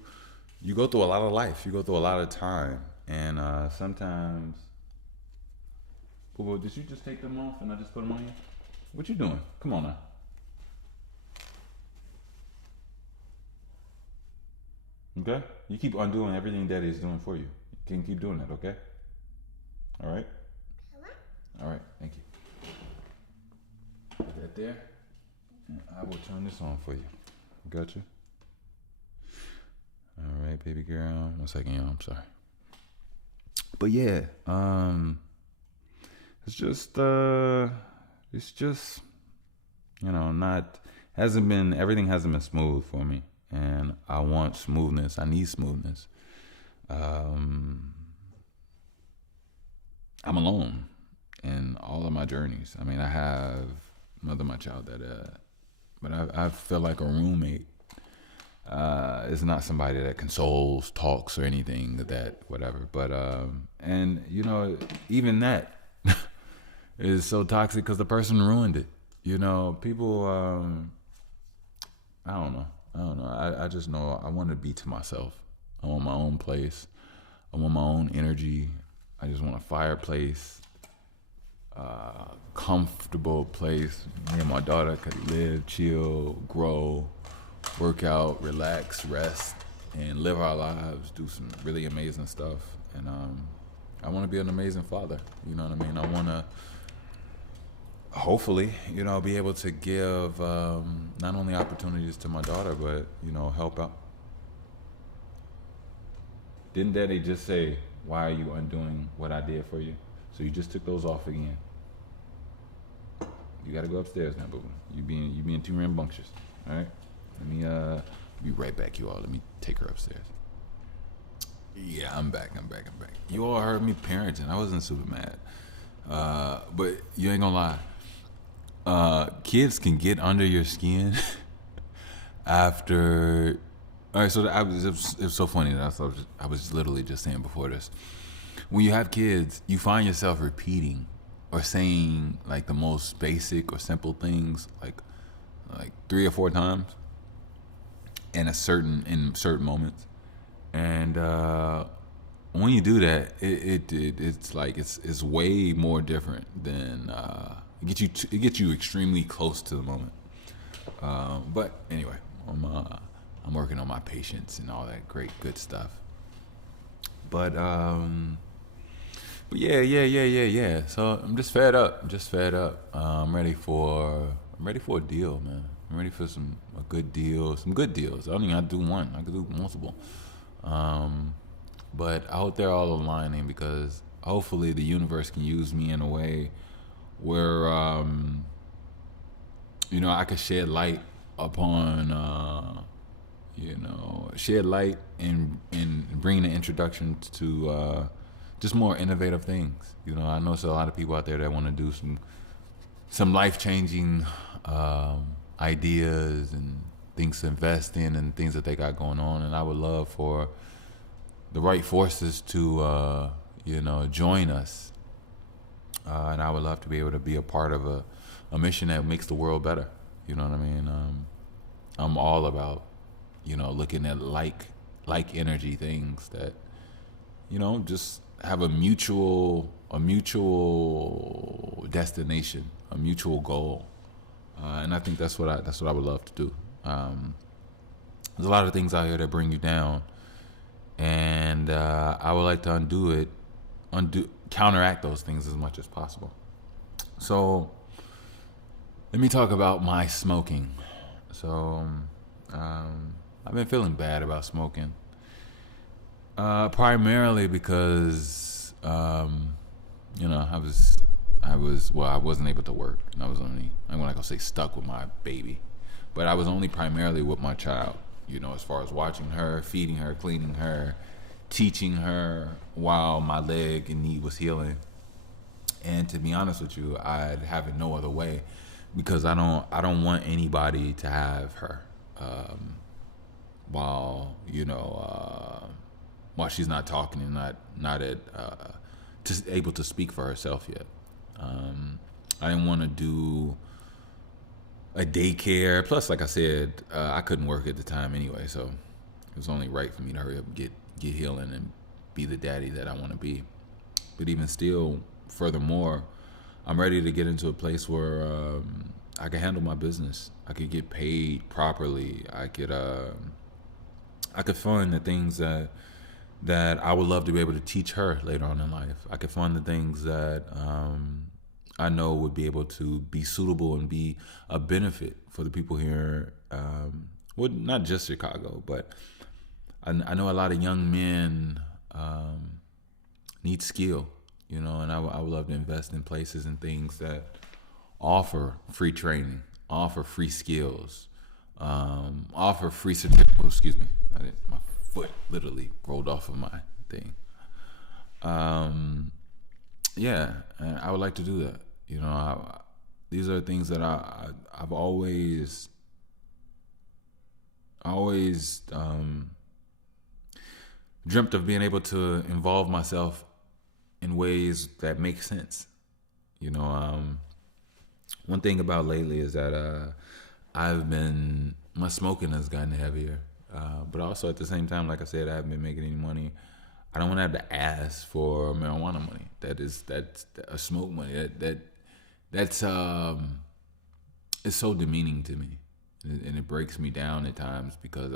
go through a lot of life. You go through a lot of time. And sometimes... Well, did you just take them off and I just put them on you? What you doing? Come on now. Okay? You keep undoing everything Daddy is doing for you. You can keep doing that, okay? All right? All right, thank you. Put that there. And I will turn this on for you. Got you? All right, baby girl. 1 second, y'all. I'm sorry. But yeah, it's just, you know, everything hasn't been smooth for me. And I want smoothness. I need smoothness. I'm alone. And all of my journeys. I mean, I have mother my child that, but I feel like a roommate is not somebody that consoles, talks, or anything that whatever. But and you know, even that is so toxic because the person ruined it. You know, people. I don't know. I just know I want to be to myself. I want my own place. I want my own energy. I just want a fireplace, comfortable place. Me and my daughter could live, chill, grow, work out, relax, rest, and live our lives. Do some really amazing stuff. And I want to be an amazing father. You know what I mean? I want to, hopefully, you know, be able to give not only opportunities to my daughter, but, you know, help out. Didn't Daddy just say, why are you undoing what I did for you? So you just took those off again. You got to go upstairs now, boo. You being too rambunctious. All right? Let me be right back, you all. Let me take her upstairs. Yeah, I'm back. You all heard me parenting. I wasn't super mad. But you ain't gonna lie. Kids can get under your skin after. All right, so it was so funny that I was literally just saying before this. When you have kids, you find yourself repeating or saying like the most basic or simple things like 3 or 4 times in certain moments, and when you do that, it's like it's way more different than it gets you extremely close to the moment. But anyway, I'm working on my patience and all that great good stuff. But yeah. So I'm just fed up. I'm ready for a deal, man. I'm ready for some good deals. I don't even have to do one. I could do multiple. But I hope they're all aligning because hopefully the universe can use me in a way where you know, I could shed light upon shed light and bring the introduction to just more innovative things. You know, I know there's a lot of people out there that want to do some life-changing ideas and things to invest in and things that they got going on, and I would love for the right forces to join us, and I would love to be able to be a part of a mission that makes the world better. You know what I mean? I'm all about, you know, looking at like energy things that, you know, just have a mutual destination, a mutual goal, and I think that's what I would love to do. There's a lot of things out here that bring you down, and I would like to counteract those things as much as possible. So let me talk about my smoking. So I've been feeling bad about smoking, primarily because you know, I wasn't able to work, and I was only, I'm not gonna say stuck with my baby, but I was only primarily with my child. You know, as far as watching her, feeding her, cleaning her, teaching her while my leg and knee was healing. And to be honest with you, I'd have it no other way, because I don't want anybody to have her while she's not talking and not just able to speak for herself yet. I didn't want to do a daycare. Plus, like I said, I couldn't work at the time anyway, so it was only right for me to hurry up and get healing and be the daddy that I want to be. But even still, furthermore, I'm ready to get into a place where I can handle my business. I could get paid properly. I could fund the things that I would love to be able to teach her later on in life. I could fund the things that I know would be able to be suitable and be a benefit for the people here. Well, not just Chicago, but I know a lot of young men need skill, you know, and I would love to invest in places and things that offer free training, offer free skills, offer free certificates. Oh, excuse me, my foot literally rolled off of my thing. Yeah, I would like to do that. You know, these are things that I've always dreamt of being able to involve myself in ways that make sense. You know, one thing about lately is that my smoking has gotten heavier, but also at the same time, like I said, I haven't been making any money. I don't want to have to ask for marijuana money. That's a smoke money. That's it's so demeaning to me, and it breaks me down at times because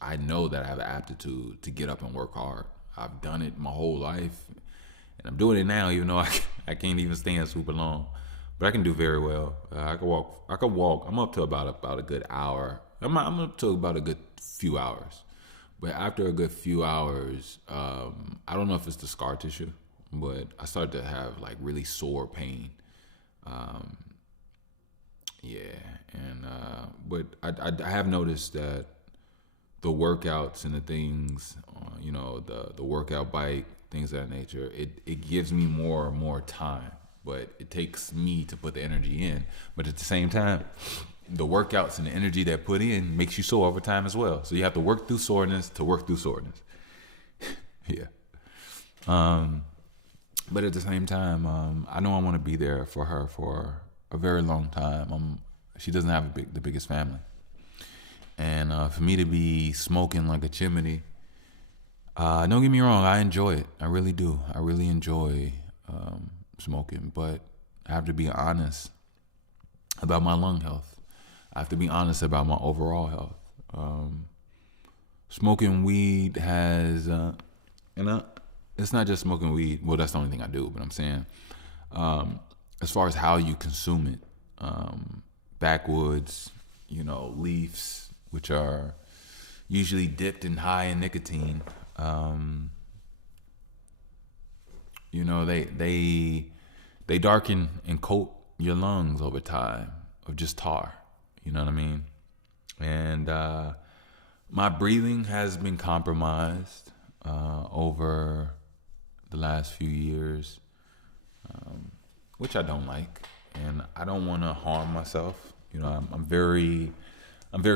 I know that I have an aptitude to get up and work hard. I've done it my whole life, and I'm doing it now, even though I can't even stand super long. But I can do very well. I could walk. I'm up to about a good hour. I'm up to about a good few hours. But after a good few hours, I don't know if it's the scar tissue, but I started to have like really sore pain. Yeah, and but I have noticed that the workouts and the things, the workout bike, things of that nature, it gives me more and more time, but it takes me to put the energy in. But at the same time, the workouts and the energy that put in makes you sore over time as well. So you have to work through soreness to work through soreness. Yeah. But at the same time, I know I want to be there for her for a very long time. She doesn't have the biggest family. And for me to be smoking like a chimney, don't get me wrong, I enjoy it. I really do. I really enjoy smoking, but I have to be honest about my lung health. I have to be honest about my overall health. Smoking weed has, it's not just smoking weed. Well, that's the only thing I do, but I'm saying, as far as how you consume it, backwoods, leaves, which are usually dipped in high in nicotine, they darken and coat your lungs over time of just tar. You know what I mean? And my breathing has been compromised over the last few years, which I don't like, and I don't want to harm myself. I'm very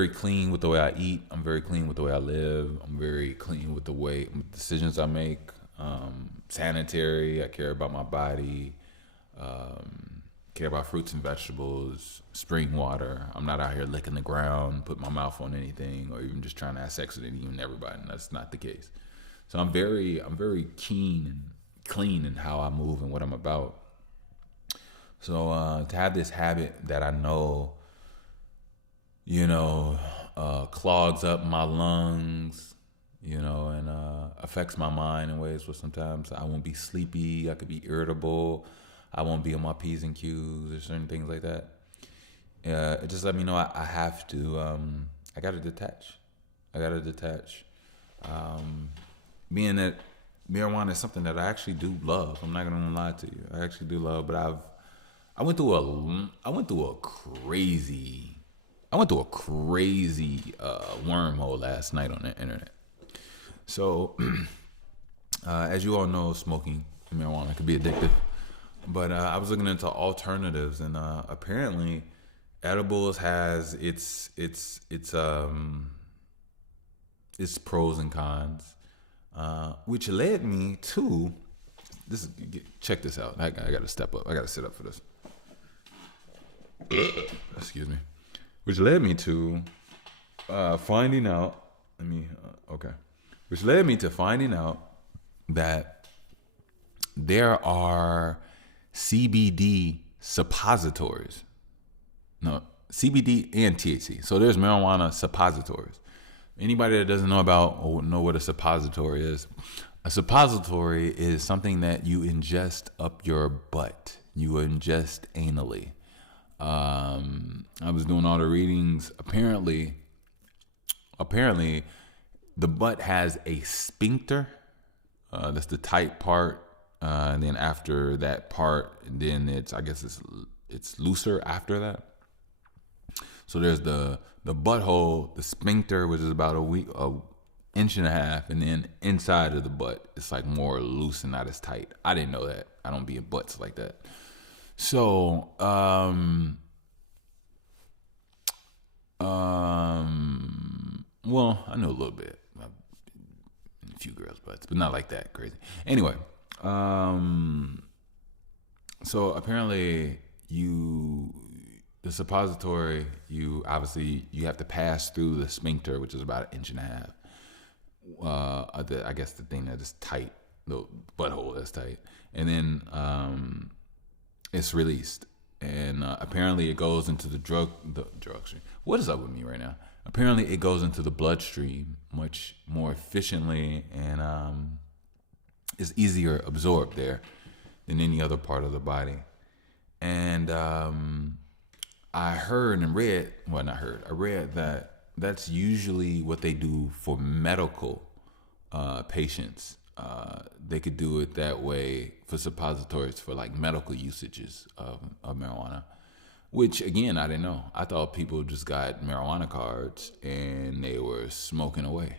clean with the way I eat. I'm very clean with the way I live. I'm very clean with the decisions I make. Sanitary. I care about my body. Care about fruits and vegetables, spring water. I'm not out here licking the ground, putting my mouth on anything, or even just trying to have sex with anyone and everybody. And that's not the case. So I'm very keen and clean in how I move and what I'm about. So to have this habit that I know, clogs up my lungs, and affects my mind in ways where sometimes I won't be sleepy. I could be irritable. I won't be on my P's and Q's or certain things like that. It just let me know I have to, I got to detach. Being that marijuana is something that I actually do love. I'm not going to lie to you. I actually do love, but I went through a crazy wormhole last night on the internet. So, as you all know, smoking marijuana could be addictive. But I was looking into alternatives, and apparently, edibles has its pros and cons, which led me to this. Check this out. I got to step up. I got to sit up for this. Excuse me. Which led me to finding out. Which led me to finding out that there are CBD suppositories. No, CBD and THC. So there's marijuana suppositories. Anybody that doesn't know what a suppository is, a suppository is something that you ingest up your butt. You ingest anally. I was doing all the readings. Apparently, the butt has a sphincter. That's the tight part. And then after that part, then it's looser after that. So there's the butthole, the sphincter, which is about a inch and a half, and then inside of the butt, it's like more loose and not as tight. I didn't know that. I don't be in butts like that. So, well, I know a little bit, a few girls' butts, but not like that crazy. Anyway, um, so apparently the suppository, you obviously you have to pass through the sphincter, which is about an inch and a half. I guess the thing that is tight, the butthole that's tight, and then it's released, and apparently it goes into the drug stream. What is up with me right now? Apparently it goes into the bloodstream much more efficiently, and is easier absorbed there than any other part of the body. And I heard and read, well, not heard, I read that that's usually what they do for medical patients. They could do it that way for suppositories for like medical usages of marijuana, which again, I didn't know. I thought people just got marijuana cards and they were smoking away.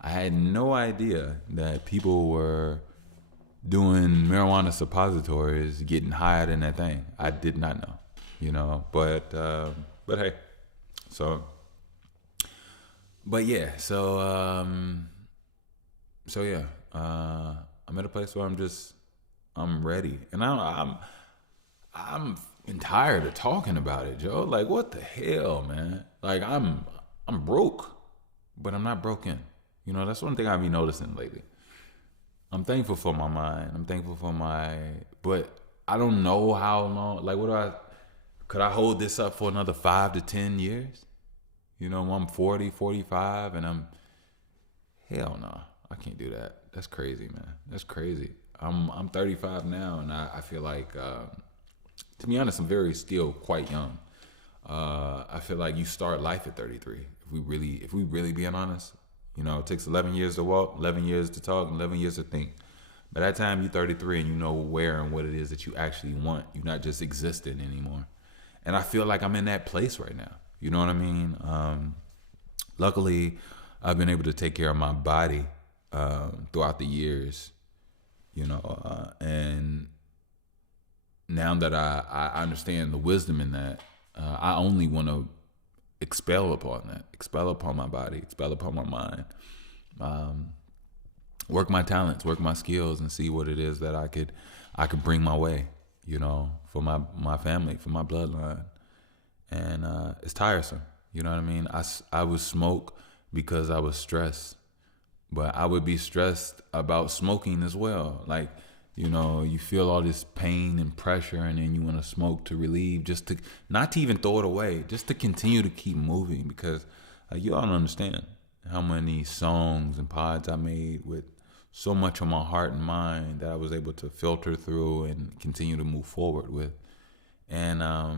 I had no idea that people were doing marijuana suppositories, getting higher than that thing. I did not know, but hey, so, but yeah, so yeah, I'm at a place where I'm ready, and I'm tired of talking about it, Joe. Like, what the hell, man? Like, I'm broke, but I'm not broken. That's one thing I've been noticing lately. I'm thankful for my mind. I'm thankful for but I don't know how long. Like, could I hold this up for another 5 to 10 years? I'm 40, 45, and hell no, I can't do that. That's crazy, man. That's crazy. I'm 35 now, and I feel like, to be honest, I'm still quite young. I feel like you start life at 33. If we really being honest, it takes 11 years to walk, 11 years to talk, 11 years to think. By that time, you're 33 and you know where and what it is that you actually want. You're not just existing anymore. And I feel like I'm in that place right now. You know what I mean? Luckily, I've been able to take care of my body throughout the years, and now that I understand the wisdom in that, I only want to expel upon my body, expel upon my mind, work my talents, work my skills, and see what it is that I could bring my way, for my family, for my bloodline. And it's tiresome, you know what I mean? I would smoke because I was stressed, but I would be stressed about smoking as well. Like, you feel all this pain and pressure, and then you want to smoke to relieve, just to not to even throw it away, just to continue to keep moving. Because you all don't understand how many songs and pods I made with so much on my heart and mind that I was able to filter through and continue to move forward with. And I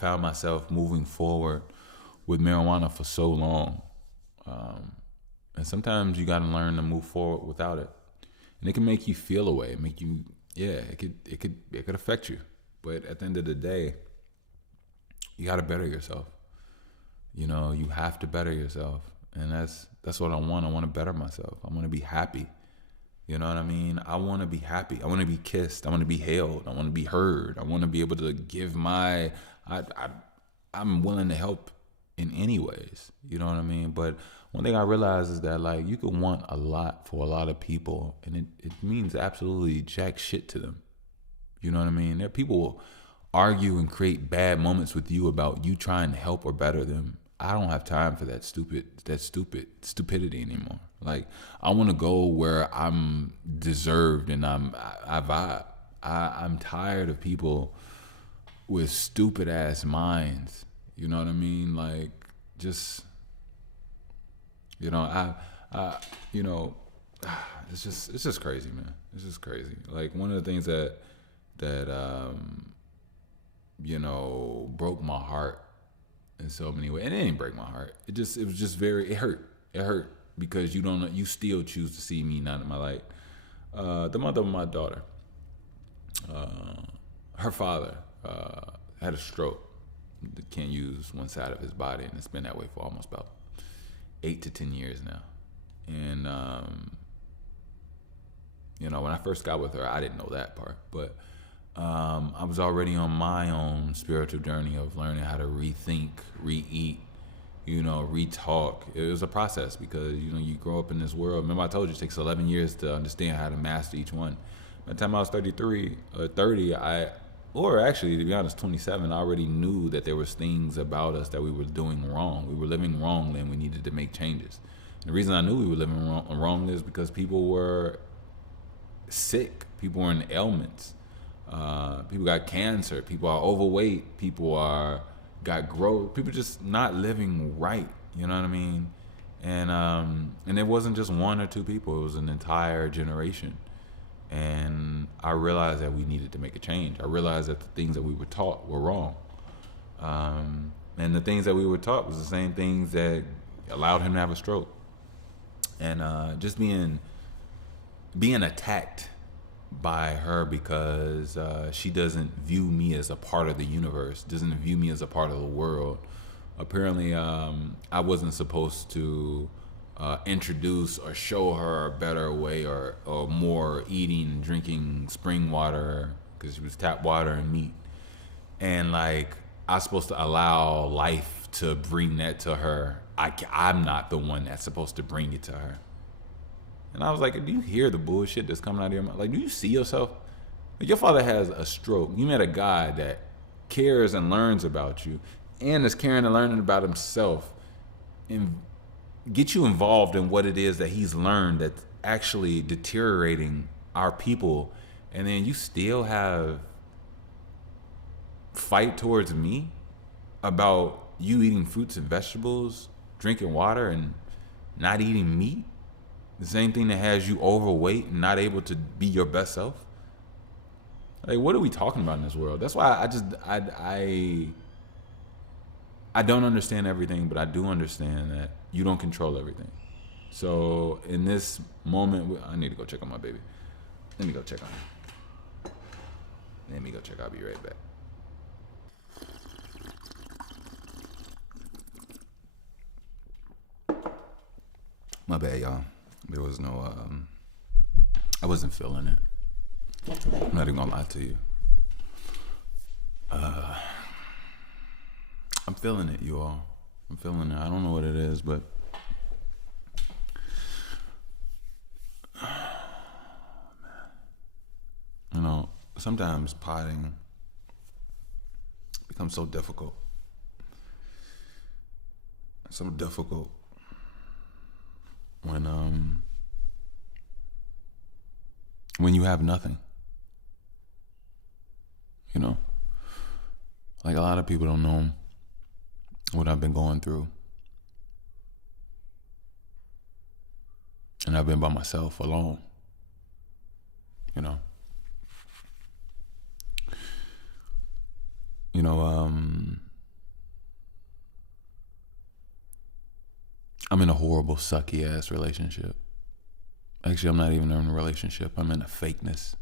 found myself moving forward with marijuana for so long. And sometimes you got to learn to move forward without it, and it can make you feel a way. It could affect you. But at the end of the day, you got to better yourself. You have to better yourself, and that's what I want. I want to better myself. I want to be happy. You know what I mean? I want to be happy. I want to be kissed. I want to be held. I want to be heard. I want to be able to give I'm willing to help in any ways. You know what I mean? But one thing I realize is that, like, you can want a lot for a lot of people, and it means absolutely jack shit to them. You know what I mean? There people will argue and create bad moments with you about you trying to help or better them. I don't have time for that stupidity anymore. Like, I want to go where I'm deserved and I vibe. I'm tired of people with stupid ass minds. You know what I mean? Like, just, it's just crazy, man. It's just crazy. Like, one of the things that broke my heart in so many ways. And it didn't break my heart. It was just it hurt. It hurt because you still choose to see me not in my light. The mother of my daughter, her father had a stroke. Can't use one side of his body, and it's been that way for almost about 8 to 10 years now. And You know, when I first got with her, I didn't know that part, but I was already on my own spiritual journey of learning how to rethink, re-eat, you know, re-talk. It was a process because, you know, you grow up in this world. Remember I told you it takes 11 years to understand how to master each one. By the time I was 33 or 30, or actually, to be honest, 27, I already knew that there was things about us that we were doing wrong. We were living wrongly and we needed to make changes. And the reason I knew we were living wrong is because people were sick. People were in ailments. People got cancer. People are overweight. People got growth. People just not living right. You know what I mean? And it wasn't just one or two people. It was an entire generation. And I realized that we needed to make a change. I realized that the things that we were taught were wrong. And the things that we were taught was the same things that allowed him to have a stroke. And just being attacked by her because she doesn't view me as a part of the universe, doesn't view me as a part of the world. Apparently, I wasn't supposed to introduce or show her a better way or more eating and drinking spring water because she was tap water and meat. And like, I was supposed to allow life to bring that to her. I'm not the one that's supposed to bring it to her. And I was like, do you hear the bullshit that's coming out of your mouth? Like, do you see yourself? Like, your father has a stroke. You met a guy that cares and learns about you and is caring and learning about himself and get you involved in what it is that he's learned that's actually deteriorating our people. And then you still have fight towards me about you eating fruits and vegetables, drinking water, and not eating meat. The same thing that has you overweight and not able to be your best self. Like, what are we talking about in this world? That's why I don't understand everything, but I do understand that you don't control everything. So in this moment, I need to go check on my baby. Let me go check on her. Let me go check. I'll be right back. My bad, y'all. There was no, I wasn't feeling it. I'm not even gonna lie to you. I'm feeling it, you all. I'm feeling it. I don't know what it is, but you know, sometimes potting becomes so difficult. So difficult when you have nothing. You know? Like, a lot of people don't know what I've been going through. And I've been by myself alone. You know? I'm in a horrible, sucky ass relationship. Actually, I'm not even in a relationship. I'm in a fakeness.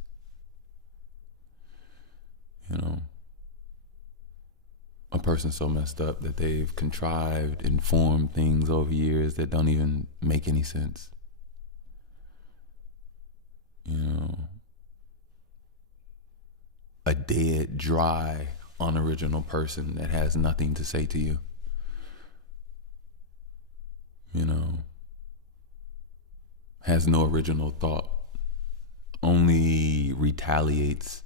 You know, a person so messed up that they've contrived and formed things over years that don't even make any sense. You know, a dead, dry, unoriginal person that has nothing to say to you. You know, has no original thought, only retaliates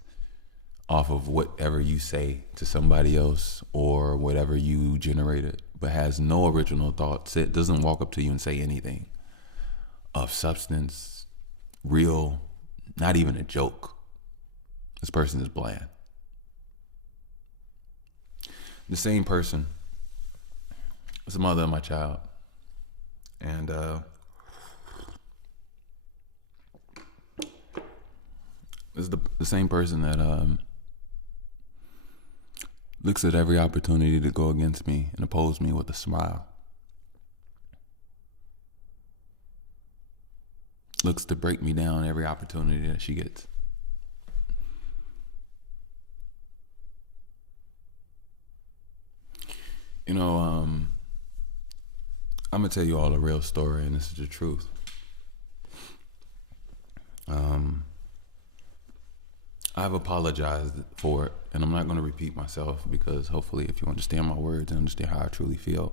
off of whatever you say to somebody else or whatever you generated, but has no original thoughts. It doesn't walk up to you and say anything of substance, real, not even a joke. This person is bland. The same person is the mother of my child. And is the same person that looks at every opportunity to go against me and oppose me with a smile. Looks to break me down every opportunity that she gets. You know, I'm gonna tell you all a real story, and this is the truth. I've apologized for it, and I'm not going to repeat myself because hopefully, if you understand my words and understand how I truly feel,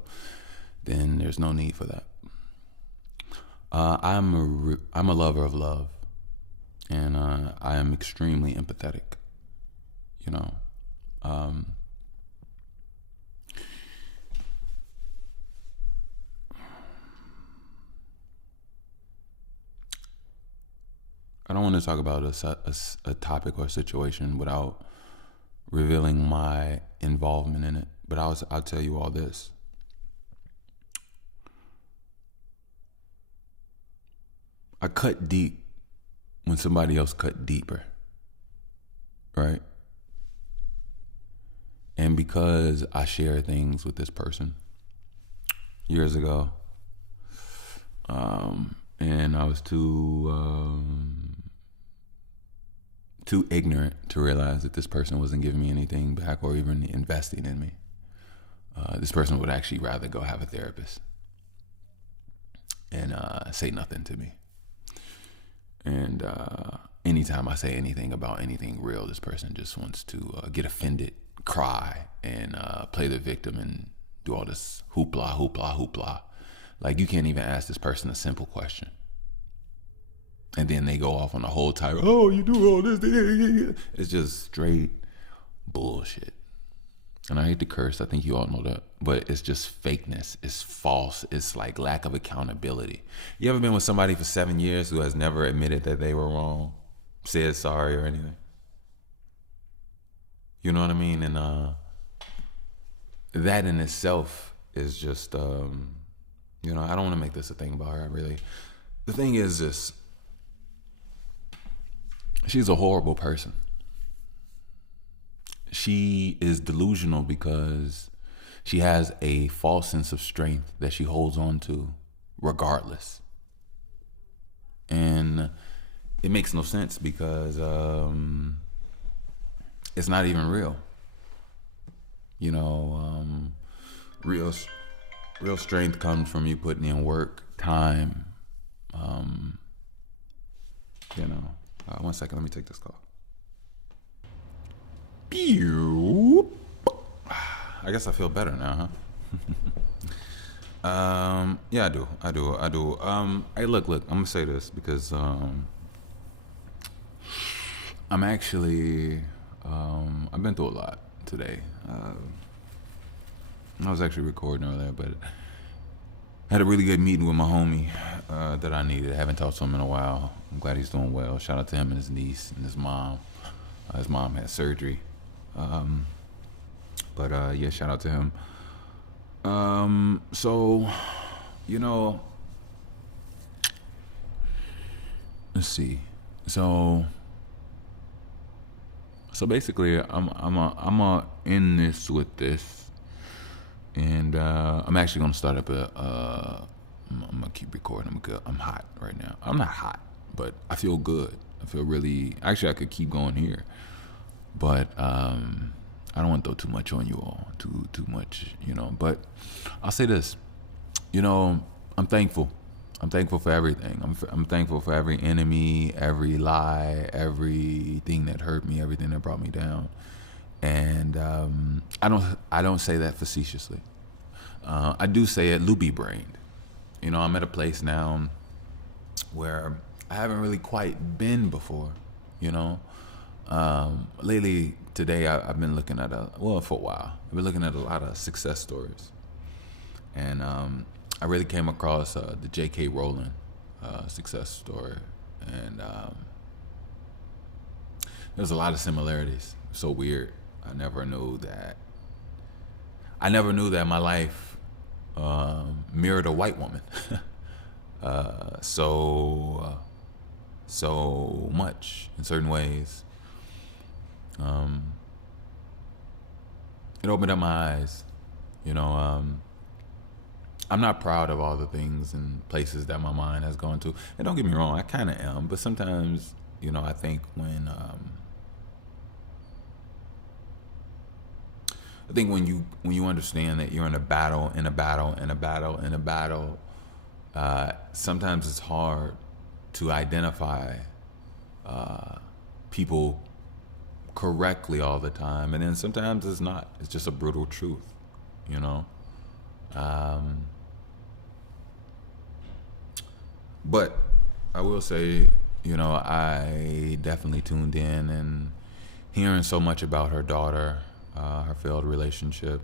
then there's no need for that. I'm a lover of love, and I am extremely empathetic. You know, um, I don't want to talk about a topic or a situation without revealing my involvement in it. But I'll tell you all this. I cut deep when somebody else cut deeper, right? And because I share things with this person years ago, and I was too ignorant to realize that this person wasn't giving me anything back or even investing in me. This person would actually rather go have a therapist and say nothing to me. And anytime I say anything about anything real, this person just wants to get offended, cry, and play the victim and do all this hoopla, hoopla, hoopla. Like, you can't even ask this person a simple question. And then they go off on a whole tirade. Oh, you do all this. It's just straight bullshit. And I hate to curse. I think you all know that. But it's just fakeness. It's false. It's like lack of accountability. You ever been with somebody for 7 years who has never admitted that they were wrong, said sorry or anything? You know what I mean? And that in itself is just, I don't want to make this a thing about her, really. The thing is this. She's a horrible person. She is delusional because she has a false sense of strength that she holds on to regardless. And it makes no sense because it's not even real. Real strength comes from you putting in work, time. 1 second, let me take this call. I guess I feel better now, huh? Yeah, I do. Hey, look, I'm gonna say this because I'm actually, I've been through a lot today. I was actually recording earlier, but I had a really good meeting with my homie that I needed. I haven't talked to him in a while. I'm glad he's doing well. Shout out to him and his niece and his mom. His mom had surgery. Yeah, shout out to him. Let's see. So basically, I'm in this with this, and I'm actually gonna start up I'm gonna keep recording. I'm good. I'm hot right now. I'm not hot, but I feel good. I feel really. Actually, I could keep going here, but I don't want to throw too much on you all. Too much, But I'll say this. I'm thankful. I'm thankful for everything. I'm thankful for every enemy, every lie, everything that hurt me, everything that brought me down. And I don't say that facetiously. I do say it loopy brained. I'm at a place now where I haven't really quite been before. Lately, today I've been looking at for a while. I've been looking at a lot of success stories, and I really came across the J.K. Rowling success story, and there's a lot of similarities. So weird. I never knew that my life mirrored a white woman so much in certain ways. It opened up my eyes. I'm not proud of all the things and places that my mind has gone to. And don't get me wrong, I kind of am. But sometimes, I think when you understand that you're in a battle, sometimes it's hard to identify people correctly all the time, and then sometimes it's not. It's just a brutal truth, you know. Um, but I will say, you know, I definitely tuned in and hearing so much about her daughter, her failed relationship,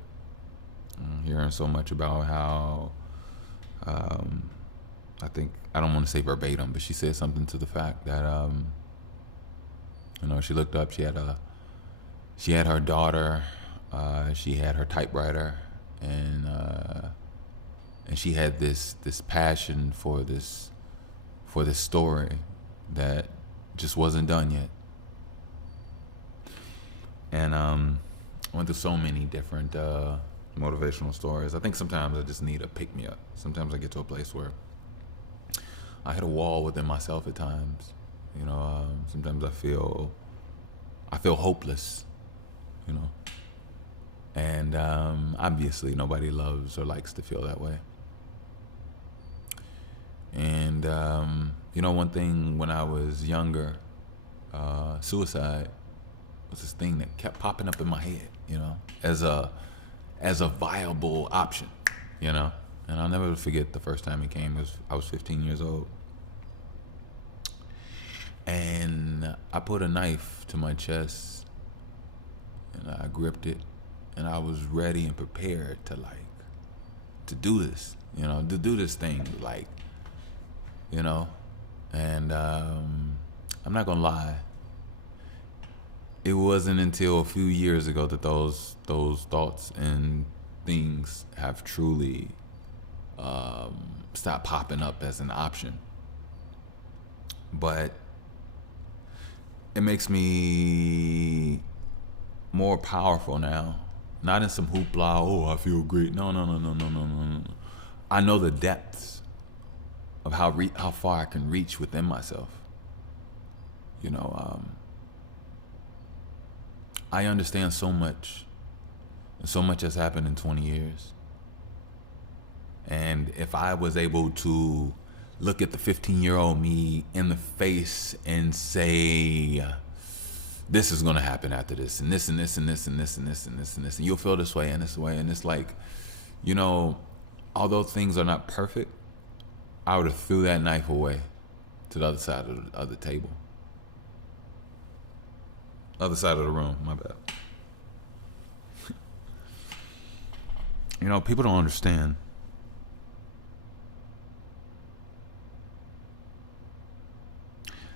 hearing so much about how I think I don't want to say verbatim, but she said something to the fact that you know, she looked up, she had her daughter, she had her typewriter, and she had this passion for this story that just wasn't done yet. And I went through so many different motivational stories. I think sometimes I just need a pick me up. Sometimes I get to a place where I hit a wall within myself at times. You know, sometimes I feel hopeless. You know, and obviously nobody loves or likes to feel that way. And you know, one thing when I was younger, suicide was this thing that kept popping up in my head. You know, as a viable option. You know. And I'll never forget the first time it came. I was 15 years old. And I put a knife to my chest and I gripped it and I was ready and prepared to do this, you know, to do this thing, like, you know. And I'm not gonna lie, it wasn't until a few years ago that those thoughts and things have truly stop popping up as an option. But it makes me more powerful now. Not in some hoopla, oh, I feel great. No. I know the depths of how far I can reach within myself. You know, I understand so much, and so much has happened in 20 years. And if I was able to look at the 15-year-old me in the face and say, this is going to happen after this, and this, and this, and this, and this, and this, and this, and this, and you'll feel this way and this way. And it's like, you know, although things are not perfect, I would have threw that knife away to the other side of the table. Other side of the room, my bad. You know, people don't understand.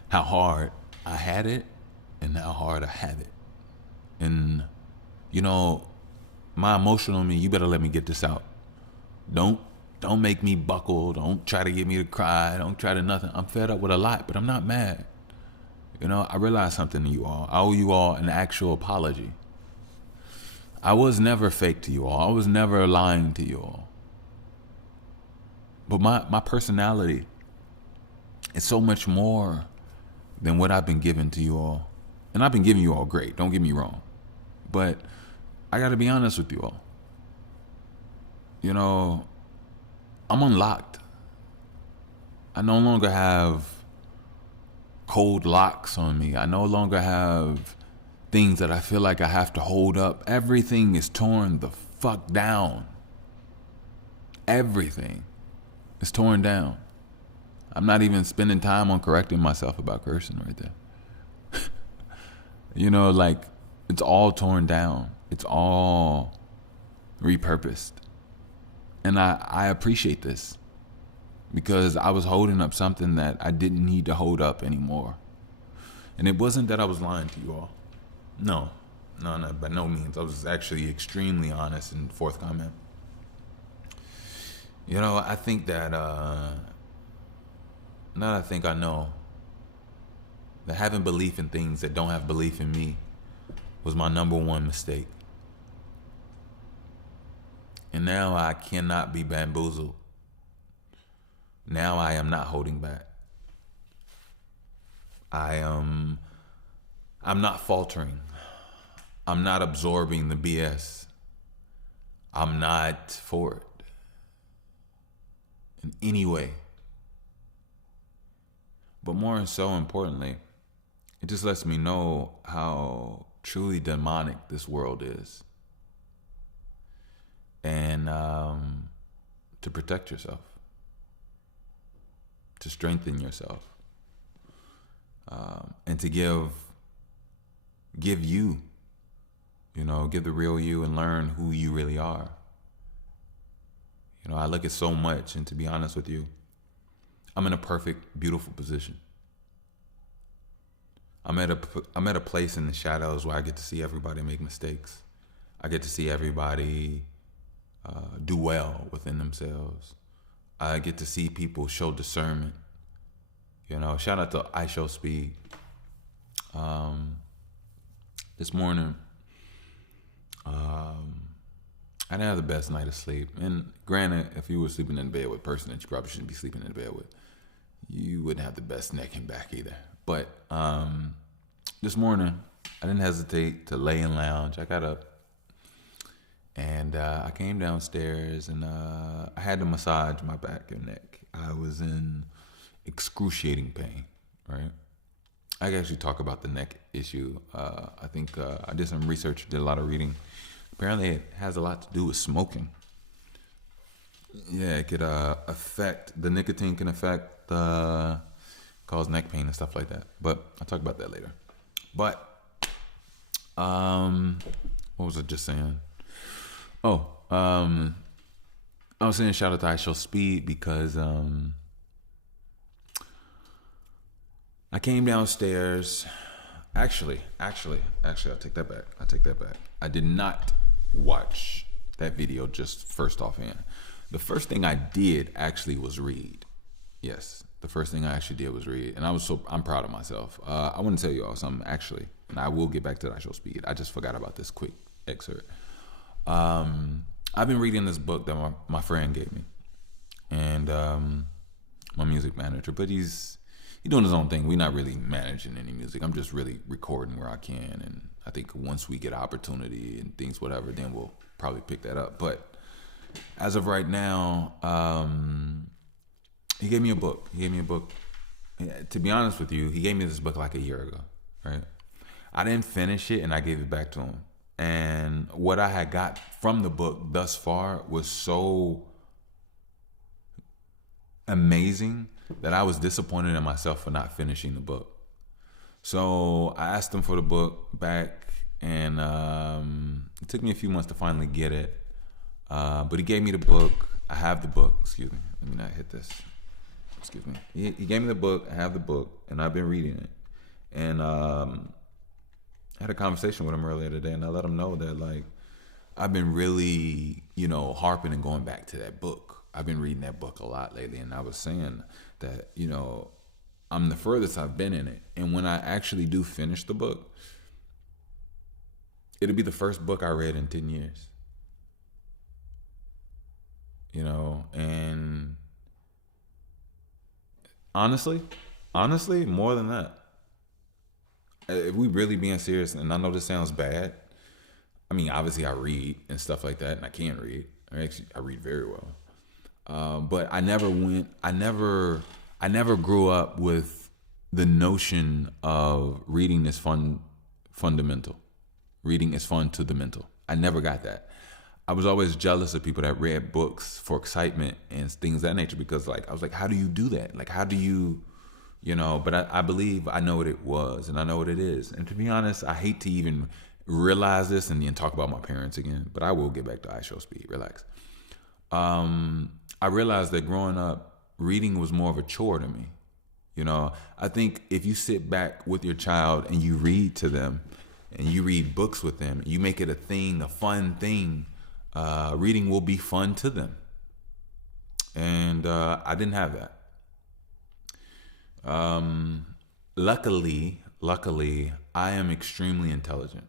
How hard I had it and how hard I have it. And, you know, my emotional me, you better let me get this out. Don't make me buckle. Don't try to get me to cry. Don't try to nothing. I'm fed up with a lot, but I'm not mad. You know, I realize something to you all. I owe you all an actual apology. I was never fake to you all. I was never lying to you all. But my personality is so much more than what I've been giving to you all. And I've been giving you all great, don't get me wrong. But I gotta be honest with you all. You know, I'm unlocked. I no longer have cold locks on me. I no longer have things that I feel like I have to hold up. Everything is torn the fuck down. Everything is torn down. I'm not even spending time on correcting myself about cursing right there. You know, like, it's all torn down. It's all repurposed. And I appreciate this because I was holding up something that I didn't need to hold up anymore. And it wasn't that I was lying to you all. No, by no means. I was actually extremely honest and forthcoming. You know, I think that, now that I think I know that having belief in things that don't have belief in me was my number one mistake. And now I cannot be bamboozled. Now I am not holding back. I'm not faltering. I'm not absorbing the BS. I'm not for it in any way. But more and so importantly, it just lets me know how truly demonic this world is, and to protect yourself, to strengthen yourself, and to give you, give the real you and learn who you really are. I look at so much, and to be honest with you, I'm in a perfect, beautiful position. I'm at a place in the shadows where I get to see everybody make mistakes. I get to see everybody do well within themselves. I get to see people show discernment. Shout out to I Show Speed. This morning, I didn't have the best night of sleep. And granted, if you were sleeping in bed with a person that you probably shouldn't be sleeping in bed with, you wouldn't have the best neck and back either. But this morning, I didn't hesitate to lay and lounge. I got up and I came downstairs, and I had to massage my back and neck. I was in excruciating pain, right? I can actually talk about the neck issue. I think I did some research, did a lot of reading. Apparently it has a lot to do with smoking. Yeah, it could the nicotine can affect, cause neck pain and stuff like that. But I'll talk about that later. But, what was I just saying? Oh, I was saying shout out to I Show Speed because, I came downstairs. Actually, I'll take that back. I did not watch that video just first offhand. The first thing I did actually was read. Yes, the first thing I actually did was read, and I'm proud of myself. I want to tell you all something actually, and I will get back to that I Show Speed. I just forgot about this quick excerpt. I've been reading this book that my friend gave me, and my music manager, but he's doing his own thing. We're not really managing any music. I'm just really recording where I can, and I think once we get opportunity and things, whatever, then we'll probably pick that up. But as of right now, he gave me a book. To be honest with you, he gave me this book like a year ago, right? I didn't finish it, and I gave it back to him. And what I had got from the book thus far was so amazing that I was disappointed in myself for not finishing the book. So I asked him for the book back, and it took me a few months to finally get it. But he gave me the book. I have the book. Excuse me. Let me not hit this. Excuse me. He gave me the book. I have the book, and I've been reading it. And I had a conversation with him earlier today, and I let him know that, like, I've been really, harping and going back to that book. I've been reading that book a lot lately, and I was saying that, I'm the furthest I've been in it. And when I actually do finish the book, it'll be the first book I read in 10 years. And honestly, more than that. If we really being serious, and I know this sounds bad, I mean, obviously I read and stuff like that, and I can read. I read very well. But I never grew up with the notion of reading is fundamental. Reading is fun to the mental. I never got that. I was always jealous of people that read books for excitement and things of that nature, because I was like, how do you do that? Like, how do you, but I believe I know what it was, and I know what it is. And to be honest, I hate to even realize this and then talk about my parents again, but I will get back to I Show Speed. Relax. I realized that growing up, reading was more of a chore to me. I think if you sit back with your child and you read to them and you read books with them, you make it a thing, a fun thing, reading will be fun to them. And I didn't have that. Luckily, I am extremely intelligent.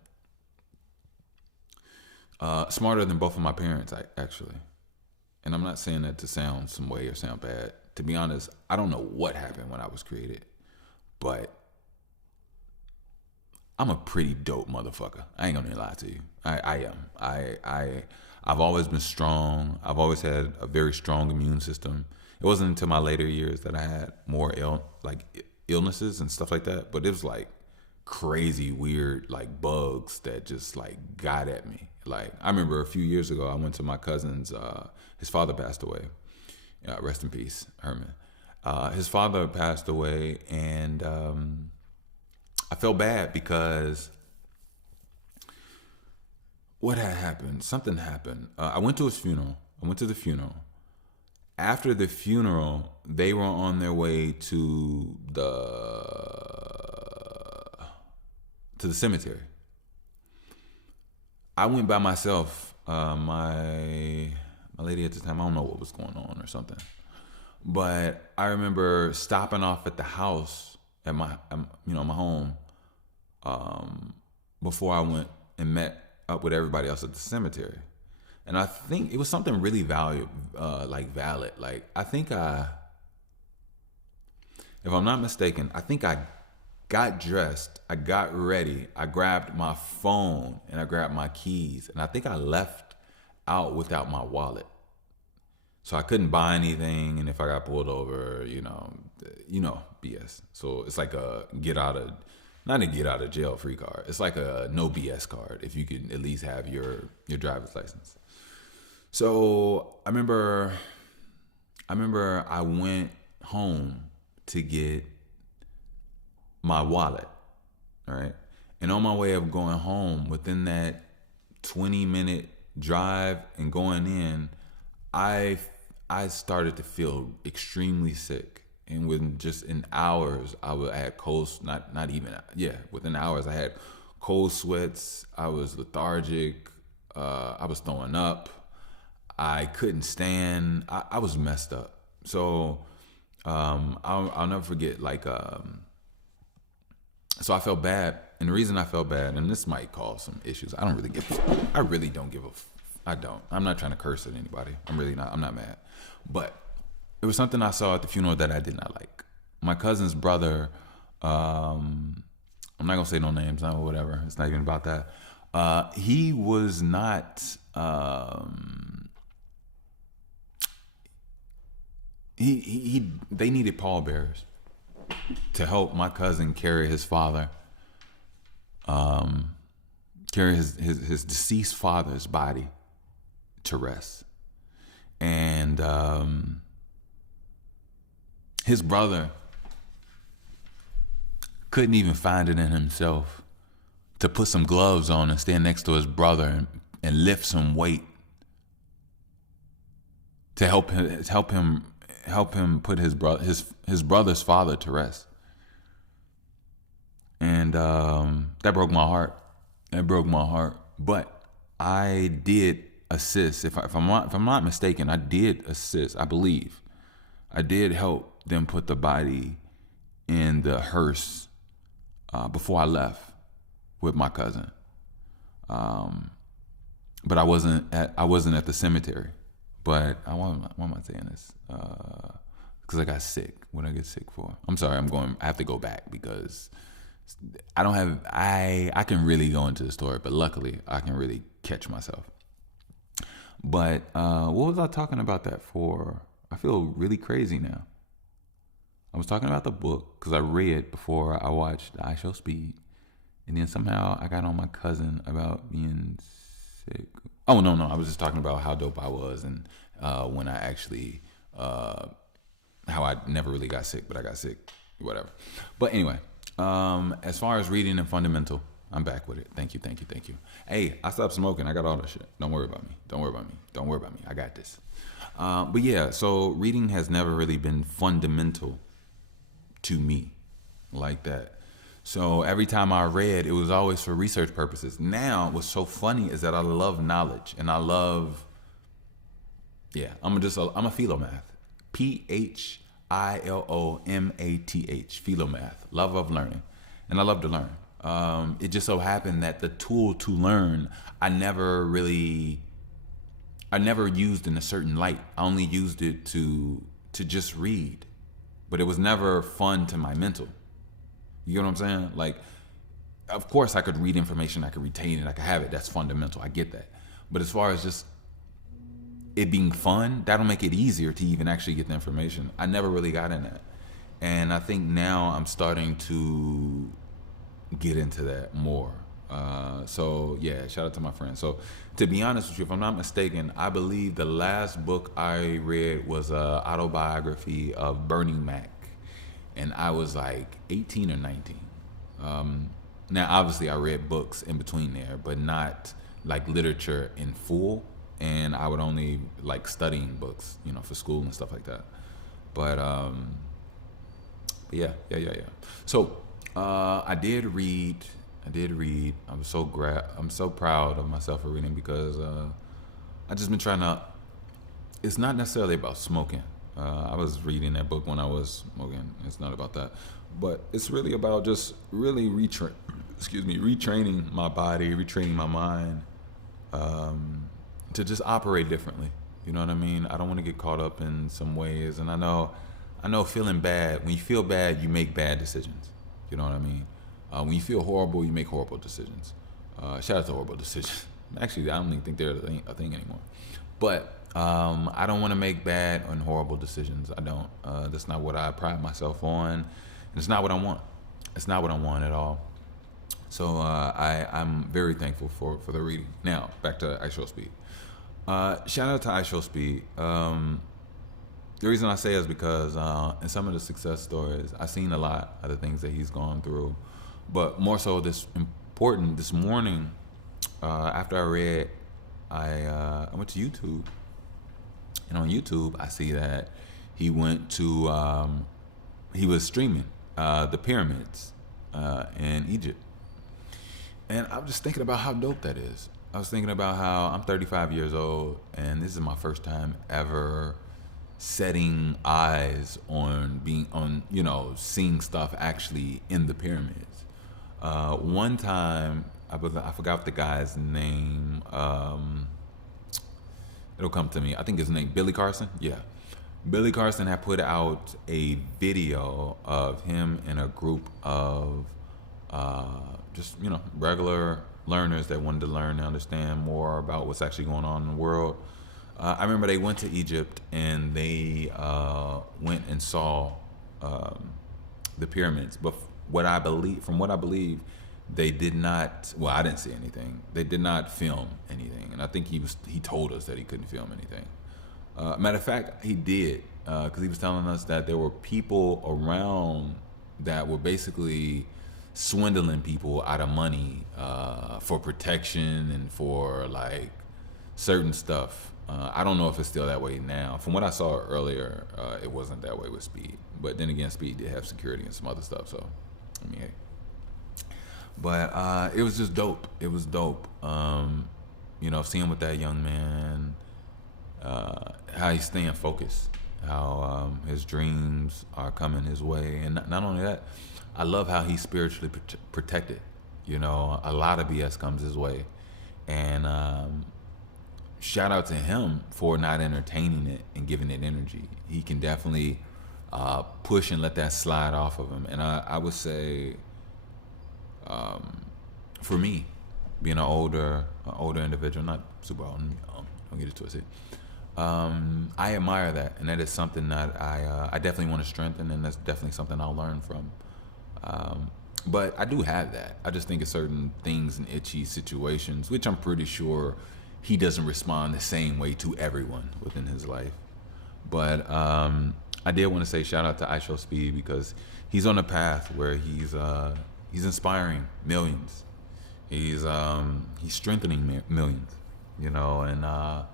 Smarter than both of my parents, actually. And I'm not saying that to sound some way or sound bad. To be honest, I don't know what happened when I was created, but I'm a pretty dope motherfucker. I ain't gonna lie to you. I am. I've always been strong. I've always had a very strong immune system. It wasn't until my later years that I had more illnesses and stuff like that. But it was like crazy, weird, like bugs that just like got at me. Like I remember a few years ago, I went to my cousin's. His father passed away. Rest in peace, Herman. His father passed away, and I felt bad because what had happened? Something happened. I went to his funeral. I went to the funeral. After the funeral, they were on their way to the cemetery. I went by myself. My lady at the time, I don't know what was going on or something, but I remember stopping off at the house at my home, before I went and met up with everybody else at the cemetery. And I think it was something really valid. Like I think if I'm not mistaken, I think I got dressed, I got ready, I grabbed my phone and I grabbed my keys, and I think I left out without my wallet. So I couldn't buy anything, and if I got pulled over, BS. So it's like not a get out of jail free card. It's like a no BS card if you can at least have your driver's license. So I remember I went home to get my wallet, right? And on my way of going home, within that 20-minute drive and going in, I started to feel extremely sick. And in hours, I had cold, within hours I had cold sweats. I was lethargic. I was throwing up. I couldn't stand. I was messed up. So I'll never forget. So I felt bad, and the reason I felt bad, and this might cause some issues. I really don't give a. I don't. I'm not trying to curse at anybody. I'm really not. I'm not mad, but it was something I saw at the funeral that I did not like. My cousin's brother. I'm not gonna say no names, or whatever. It's not even about that. He was not. They needed pallbearers to help my cousin carry his father, carry his deceased father's body to rest. And his brother couldn't even find it in himself to put some gloves on and stand next to his brother and lift some weight to help him put his brother's father to rest. And that broke my heart. But I did assist. If I'm not mistaken, I did assist. I believe I did help them put the body in the hearse before I left with my cousin. But I wasn't at the cemetery. But why am I saying this? Because I got sick. What did I get sick for? I'm sorry. I have to go back because I can really go into the story, but luckily I can really catch myself. But what was I talking about that for? I feel really crazy now. I was talking about the book because I read before I watched I Show Speed. And then somehow I got on my cousin about being sick. Oh, no. I was just talking about how dope I was and when I actually, how I never really got sick, but I got sick, whatever. But anyway, as far as reading and fundamental, I'm back with it. Thank you. Hey, I stopped smoking. I got all that shit. Don't worry about me. I got this. But yeah, so reading has never really been fundamental to me like that. So every time I read, it was always for research purposes. Now, what's so funny is that I love knowledge and I love, I'm a philomath. Philomath. Philomath. Love of learning. And I love to learn. It just so happened that the tool to learn, I never used in a certain light. I only used it to just read. But it was never fun to my mental. You get what I'm saying? Like, of course I could read information, I could retain it, I could have it. That's fundamental. I get that. But as far as just it being fun, that'll make it easier to even actually get the information. I never really got in that. And I think now I'm starting to get into that more. So yeah, shout out to my friend. So to be honest with you, if I'm not mistaken, I believe the last book I read was a autobiography of Bernie Mac, and I was like 18 or 19. Um, Now, obviously, I read books in between there, but not like literature in full. And I would only like studying books, for school and stuff like that. But yeah. So I did read. I did read. I'm so proud of myself for reading because I just been trying to. It's not necessarily about smoking. I was reading that book when I was smoking. It's not about that, but it's really about just really retraining my body, retraining my mind, to just operate differently. You know what I mean? I don't want to get caught up in some ways, and I know feeling bad. When you feel bad, you make bad decisions. You know what I mean? When you feel horrible, you make horrible decisions. Shout out to horrible decisions. Actually, I don't even think they're a thing anymore. But I don't want to make bad and horrible decisions. I don't. That's not what I pride myself on. And it's not what I want. It's not what I want at all. So I'm very thankful for the reading. Now, back to Actual Speed. Shout out to Actual Speed. The reason I say is because in some of the success stories, I've seen a lot of the things that he's gone through. But more so this morning, after I read, I went to YouTube. And on YouTube, I see that he was streaming the pyramids in Egypt. And I'm just thinking about how dope that is. I was thinking about how I'm 35 years old, and this is my first time ever setting eyes on seeing stuff actually in the pyramids. One time, I forgot the guy's name. It'll come to me. I think his name Billy Carson. Yeah, Billy Carson had put out a video of him and a group of just regular learners that wanted to learn and understand more about what's actually going on in the world. I remember they went to Egypt and they went and saw the pyramids. But from what I believe, they did not. Well, I didn't see anything. They did not film anything, and I think he told us that he couldn't film anything. Matter of fact, he did because he was telling us that there were people around that were basically swindling people out of money for protection and for like certain stuff. I don't know if it's still that way now. From what I saw earlier, it wasn't that way with Speed. But then again, Speed did have security and some other stuff. So, I mean, hey. But it was just dope. It was dope. Seeing with that young man, how he's staying focused, how his dreams are coming his way, and not only that, I love how he's spiritually protected. A lot of BS comes his way, and shout out to him for not entertaining it and giving it energy. He can definitely push and let that slide off of him. And I would say, for me, being an older individual, not super old, don't get it twisted. I admire that, and that is something that I definitely want to strengthen, and that's definitely something I'll learn from. But I do have that. I just think of certain things in itchy situations, which I'm pretty sure he doesn't respond the same way to everyone within his life. But I did want to say shout out to Isho Speed because he's on a path where he's inspiring millions. He's strengthening millions, and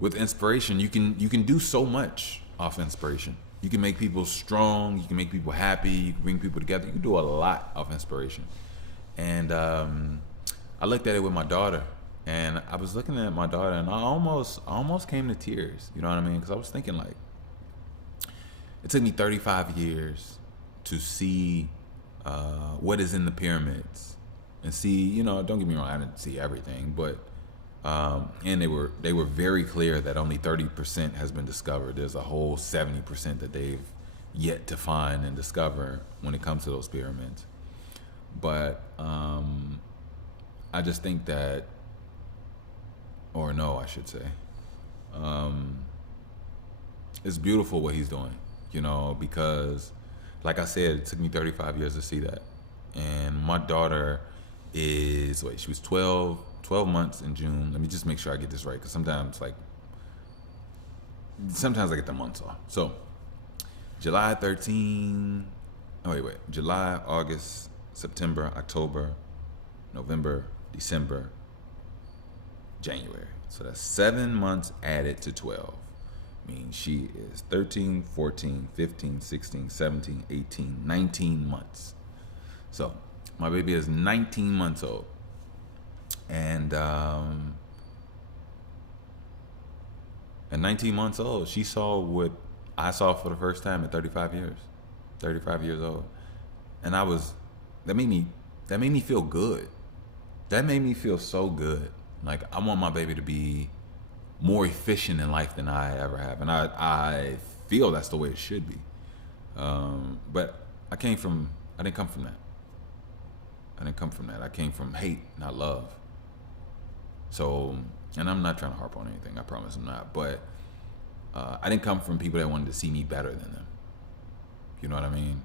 with inspiration, you can do so much off inspiration. You can make people strong. You can make people happy. You can bring people together. You can do a lot of inspiration. And I looked at it with my daughter, and I was looking at my daughter, and I almost came to tears. You know what I mean? Because I was thinking like, it took me 35 years to see what is in the pyramids, and see. Don't get me wrong, I didn't see everything, but. And they were very clear that only 30% has been discovered. There's a whole 70% that they've yet to find and discover when it comes to those pyramids. But I just think that, or no, I should say, it's beautiful what he's doing, because like I said, it took me 35 years to see that. and my daughter is she was 12 months in June. Let me just make sure I get this right, because sometimes I get the months off. So July 13. Oh wait. July, August, September, October, November, December, January. So that's 7 months added to 12. I mean, she is 13, 14, 15, 16, 17, 18, 19 months. So my baby is 19 months old. And at 19 months old, she saw what I saw for the first time in 35 years. 35 years old. And that made me feel good. That made me feel so good. Like, I want my baby to be more efficient in life than I ever have. And I feel that's the way it should be. But I didn't come from that. I didn't come from that. I came from hate, not love. So, and I'm not trying to harp on anything. I promise I'm not. But I didn't come from people that wanted to see me better than them. You know what I mean?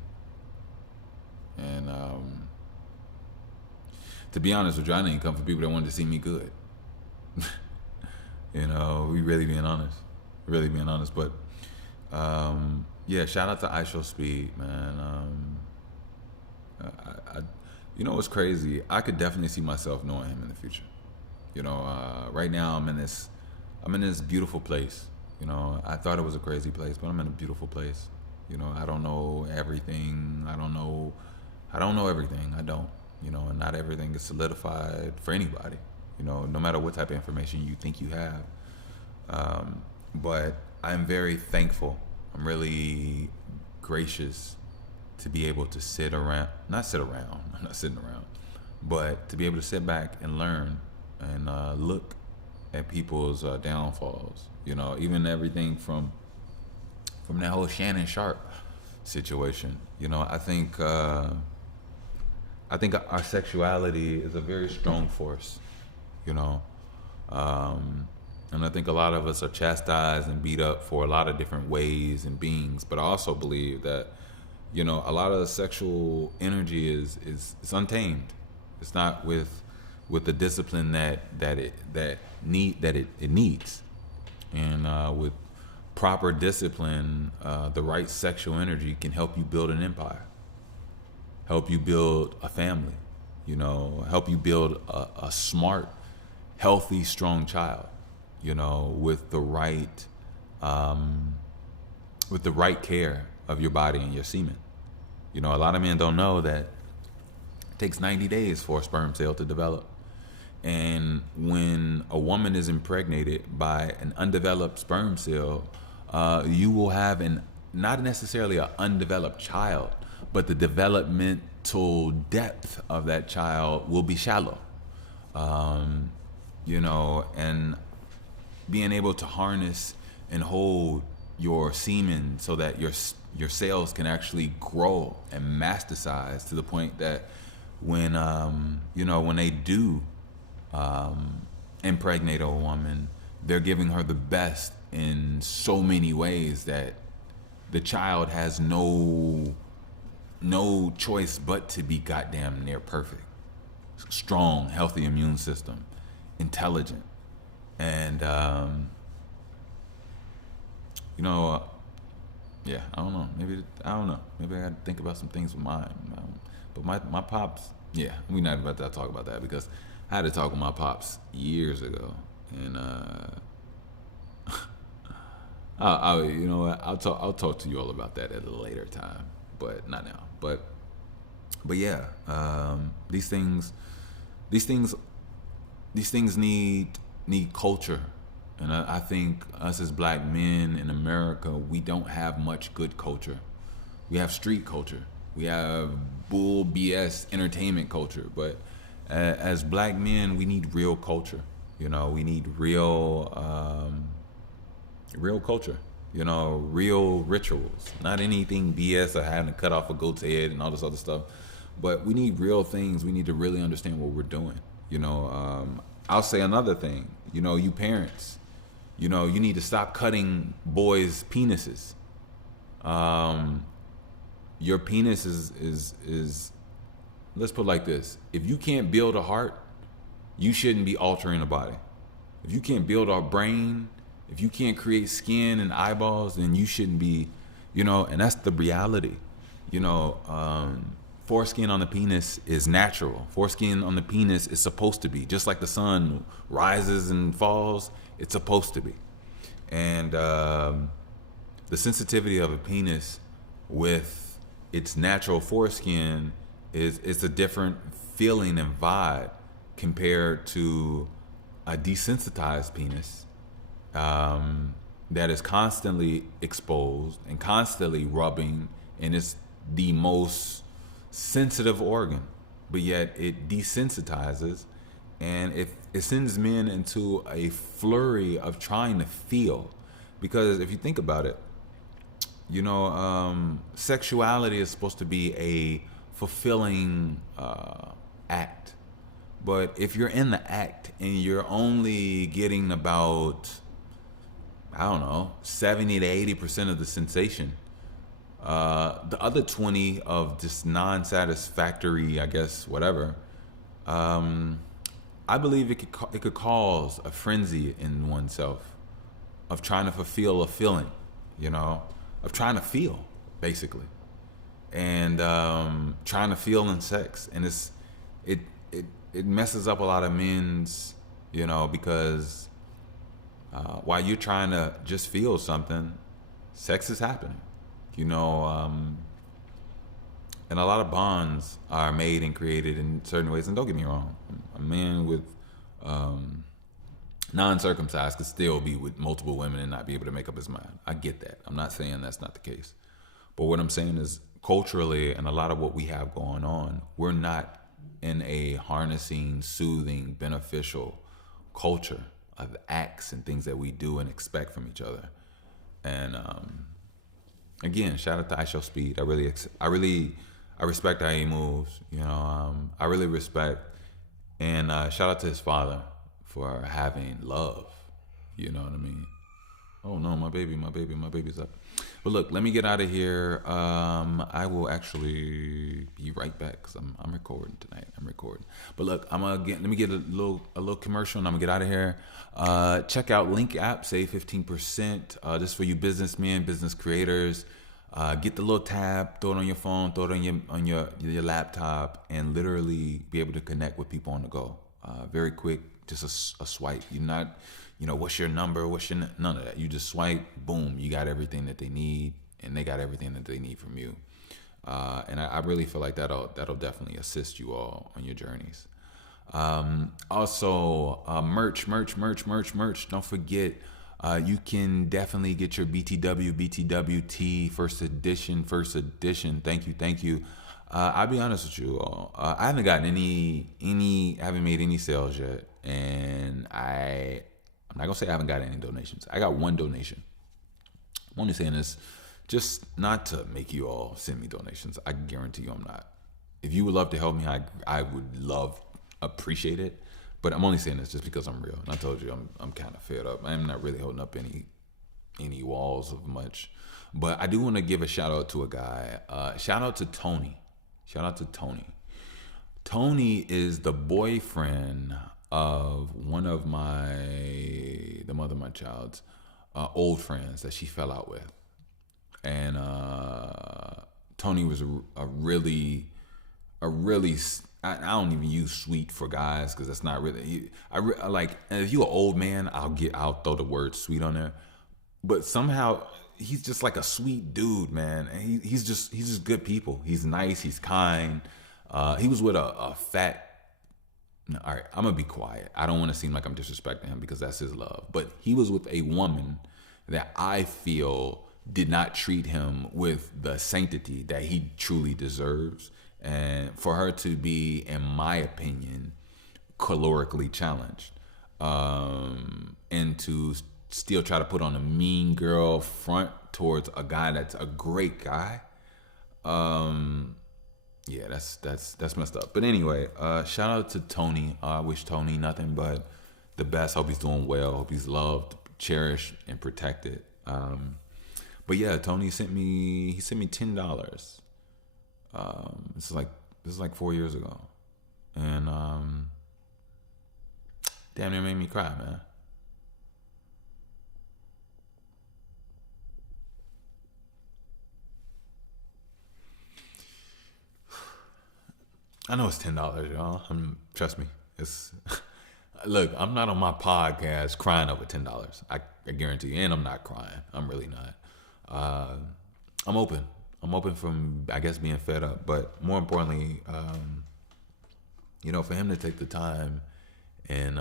And to be honest with you, I didn't come from people that wanted to see me good. You know, we really being honest. But yeah, shout out to iShow Speed, man. You know what's crazy? I could definitely see myself knowing him in the future. You know, right now I'm in this beautiful place. You know, I thought it was a crazy place, but I'm in a beautiful place. You know, I don't know everything. I don't know everything. I don't. You know, and not everything is solidified for anybody. You know, no matter what type of information you think you have. But I'm very thankful. I'm really gracious to be able to I'm not sitting around, but to be able to sit back and learn and look at people's downfalls. You know, even everything from that whole Shannon Sharp situation. You know, I think our sexuality is a very strong force. You know, and I think a lot of us are chastised and beat up for a lot of different ways and beings. But I also believe that, you know, a lot of the sexual energy is untamed. It's not with the discipline that it needs, and with proper discipline, the right sexual energy can help you build an empire, help you build a family, you know, help you build a smart, healthy, strong child, you know, with the right care of your body and your semen. You know, a lot of men don't know that it takes 90 days for a sperm cell to develop. And when a woman is impregnated by an undeveloped sperm cell, you will have not necessarily an undeveloped child, but the developmental depth of that child will be shallow. You know, and being able to harness and hold your semen so that your cells can actually grow and masticize to the point that when they do impregnate a woman, they're giving her the best in so many ways that the child has no choice but to be goddamn near perfect. Strong, healthy immune system, intelligent, and yeah, I don't know. Maybe I got to think about some things with mine. But my pops, yeah, we're not about to talk about that because I had to talk with my pops years ago, and I'll talk to you all about that at a later time, but not now. But yeah, these things need culture. And I think us as black men in America, we don't have much good culture. We have street culture. We have bull BS entertainment culture. But as black men, we need real culture. You know, we need real culture. You know, real rituals. Not anything BS or having to cut off a goat's head and all this other stuff. But we need real things. We need to really understand what we're doing. You know, I'll say another thing. You know, you parents, you know, you need to stop cutting boys' penises. Your penis is let's put it like this: if you can't build a heart, you shouldn't be altering a body. If you can't build a brain, if you can't create skin and eyeballs, then you shouldn't be, and that's the reality. Foreskin on the penis is natural. Foreskin on the penis is supposed to be. Just like the sun rises and falls, it's supposed to be. And the sensitivity of a penis with its natural foreskin is it's a different feeling and vibe compared to a desensitized penis that is constantly exposed and constantly rubbing, and it's the most sensitive organ, but yet it desensitizes, and it sends men into a flurry of trying to feel. Because if you think about it, sexuality is supposed to be a fulfilling act. But if you're in the act and you're only getting about, I don't know, 70 to 80% of the sensation, the other 20 of just non-satisfactory, I guess, whatever, I believe it could cause a frenzy in oneself of trying to fulfill a feeling, of trying to feel, basically, and trying to feel in sex, and it messes up a lot of men's, because while you're trying to just feel something, sex is happening, and a lot of bonds are made and created in certain ways. And don't get me wrong, a man with non-circumcised could still be with multiple women and not be able to make up his mind. I get that. I'm not saying that's not the case. But what I'm saying is, culturally, and a lot of what we have going on, we're not in a harnessing, soothing, beneficial culture of acts and things that we do and expect from each other. And again, shout out to I Show Speed. I respect how he moves. I really respect, and shout out to his father for having love. You know what I mean? Oh no, my baby's up. But look, let me get out of here. I will actually be right back because I'm recording tonight. I'm recording. But look, let me get a little commercial and I'm gonna get out of here. Check out Link app, save 15%. This for you businessmen, business creators. Get the little tab, throw it on your phone, throw it on your laptop, and literally be able to connect with people on the go. Very quick, just a swipe. You're not, what's your number? None of that. You just swipe, boom, you got everything that they need, and they got everything that they need from you. And I really feel like that'll definitely assist you all on your journeys. Also, merch. Don't forget, you can definitely get your BTWT first edition. Thank you. I'll be honest with you all. I haven't gotten haven't made any sales yet, and I'm not gonna say I haven't got any donations. I got one donation. I'm only saying this just not to make you all send me donations. I guarantee you I'm not. If you would love to help me, I would appreciate it. But I'm only saying this just because I'm real. And I told you I'm kind of fed up. I'm not really holding up any walls of much. But I do want to give a shout out to a guy. Shout out to Tony. Tony is the boyfriend of one of the mother of my child's old friends that she fell out with. And Tony was a really I don't even use sweet for guys because that's not really. I like, if you're an old man, I'll throw the word sweet on there. But somehow he's just like a sweet dude, man. And he's just good people. He's nice. He's kind. He was with a fat. No, all right, I'm gonna be quiet. I don't want to seem like I'm disrespecting him because that's his love. But he was with a woman that I feel did not treat him with the sanctity that he truly deserves. And for her to be, in my opinion, calorically challenged, and to still try to put on a mean girl front towards a guy that's a great guy, yeah, that's messed up. But anyway, shout out to Tony. I wish Tony nothing but the best. Hope he's doing well. Hope he's loved, cherished, and protected. But yeah, Tony sent me $10. This This is like 4 years ago, and damn near made me cry, man. I know it's $10, y'all. Trust me. It's look. I'm not on my podcast crying over $10. I guarantee you, and I'm not crying. I'm really not. Uh, I'm open. I'm open from I guess being fed up, but more importantly, for him to take the time and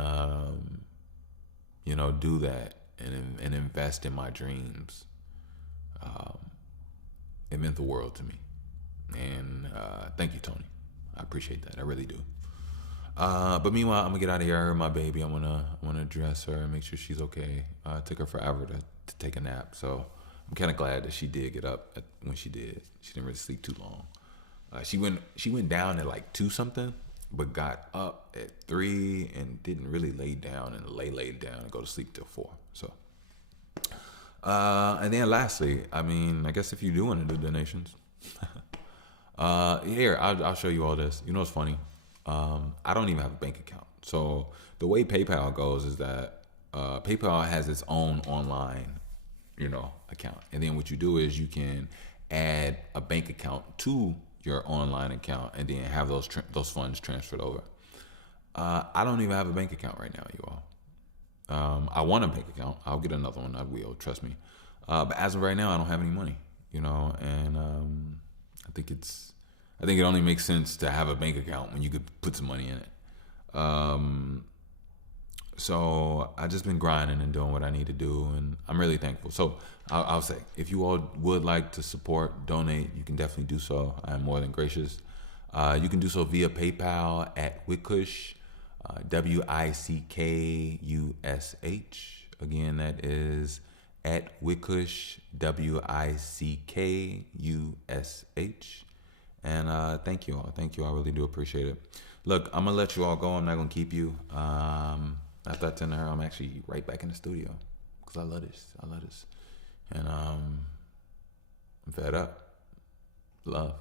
do that and invest in my dreams, it meant the world to me. And thank you, Tony. I appreciate that. I really do. But meanwhile, I'm gonna get out of here. I heard my baby. I wanna dress her and make sure she's okay. It took her forever to take a nap, so I'm kind of glad that she did get up when she did. She didn't really sleep too long. She went down at like 2 something, but got up at 3 and didn't really lay down and laid down and go to sleep till 4. So, and then lastly, I guess if you do want to do donations, here I'll show you all this. You know what's funny? I don't even have a bank account. So the way PayPal goes is that PayPal has its own online, account. And then what you do is you can add a bank account to your online account and then have those funds transferred over. I don't even have a bank account right now, you all. I want a bank account. I'll get another one. I will, trust me. But as of right now, I don't have any money, and I think it only makes sense to have a bank account when you could put some money in it. So I just been grinding and doing what I need to do, and I'm really thankful. So I'll say, if you all would like to support, donate, you can definitely do so. I am more than gracious. You can do so via PayPal at Wickush, WICKUSH. Again, that is at Wickush, WICKUSH. And thank you all. Thank you. I really do appreciate it. Look, I'm going to let you all go. I'm not going to keep you. After I tend to her, I'm actually right back in the studio because I love this. And I'm fed up. Love.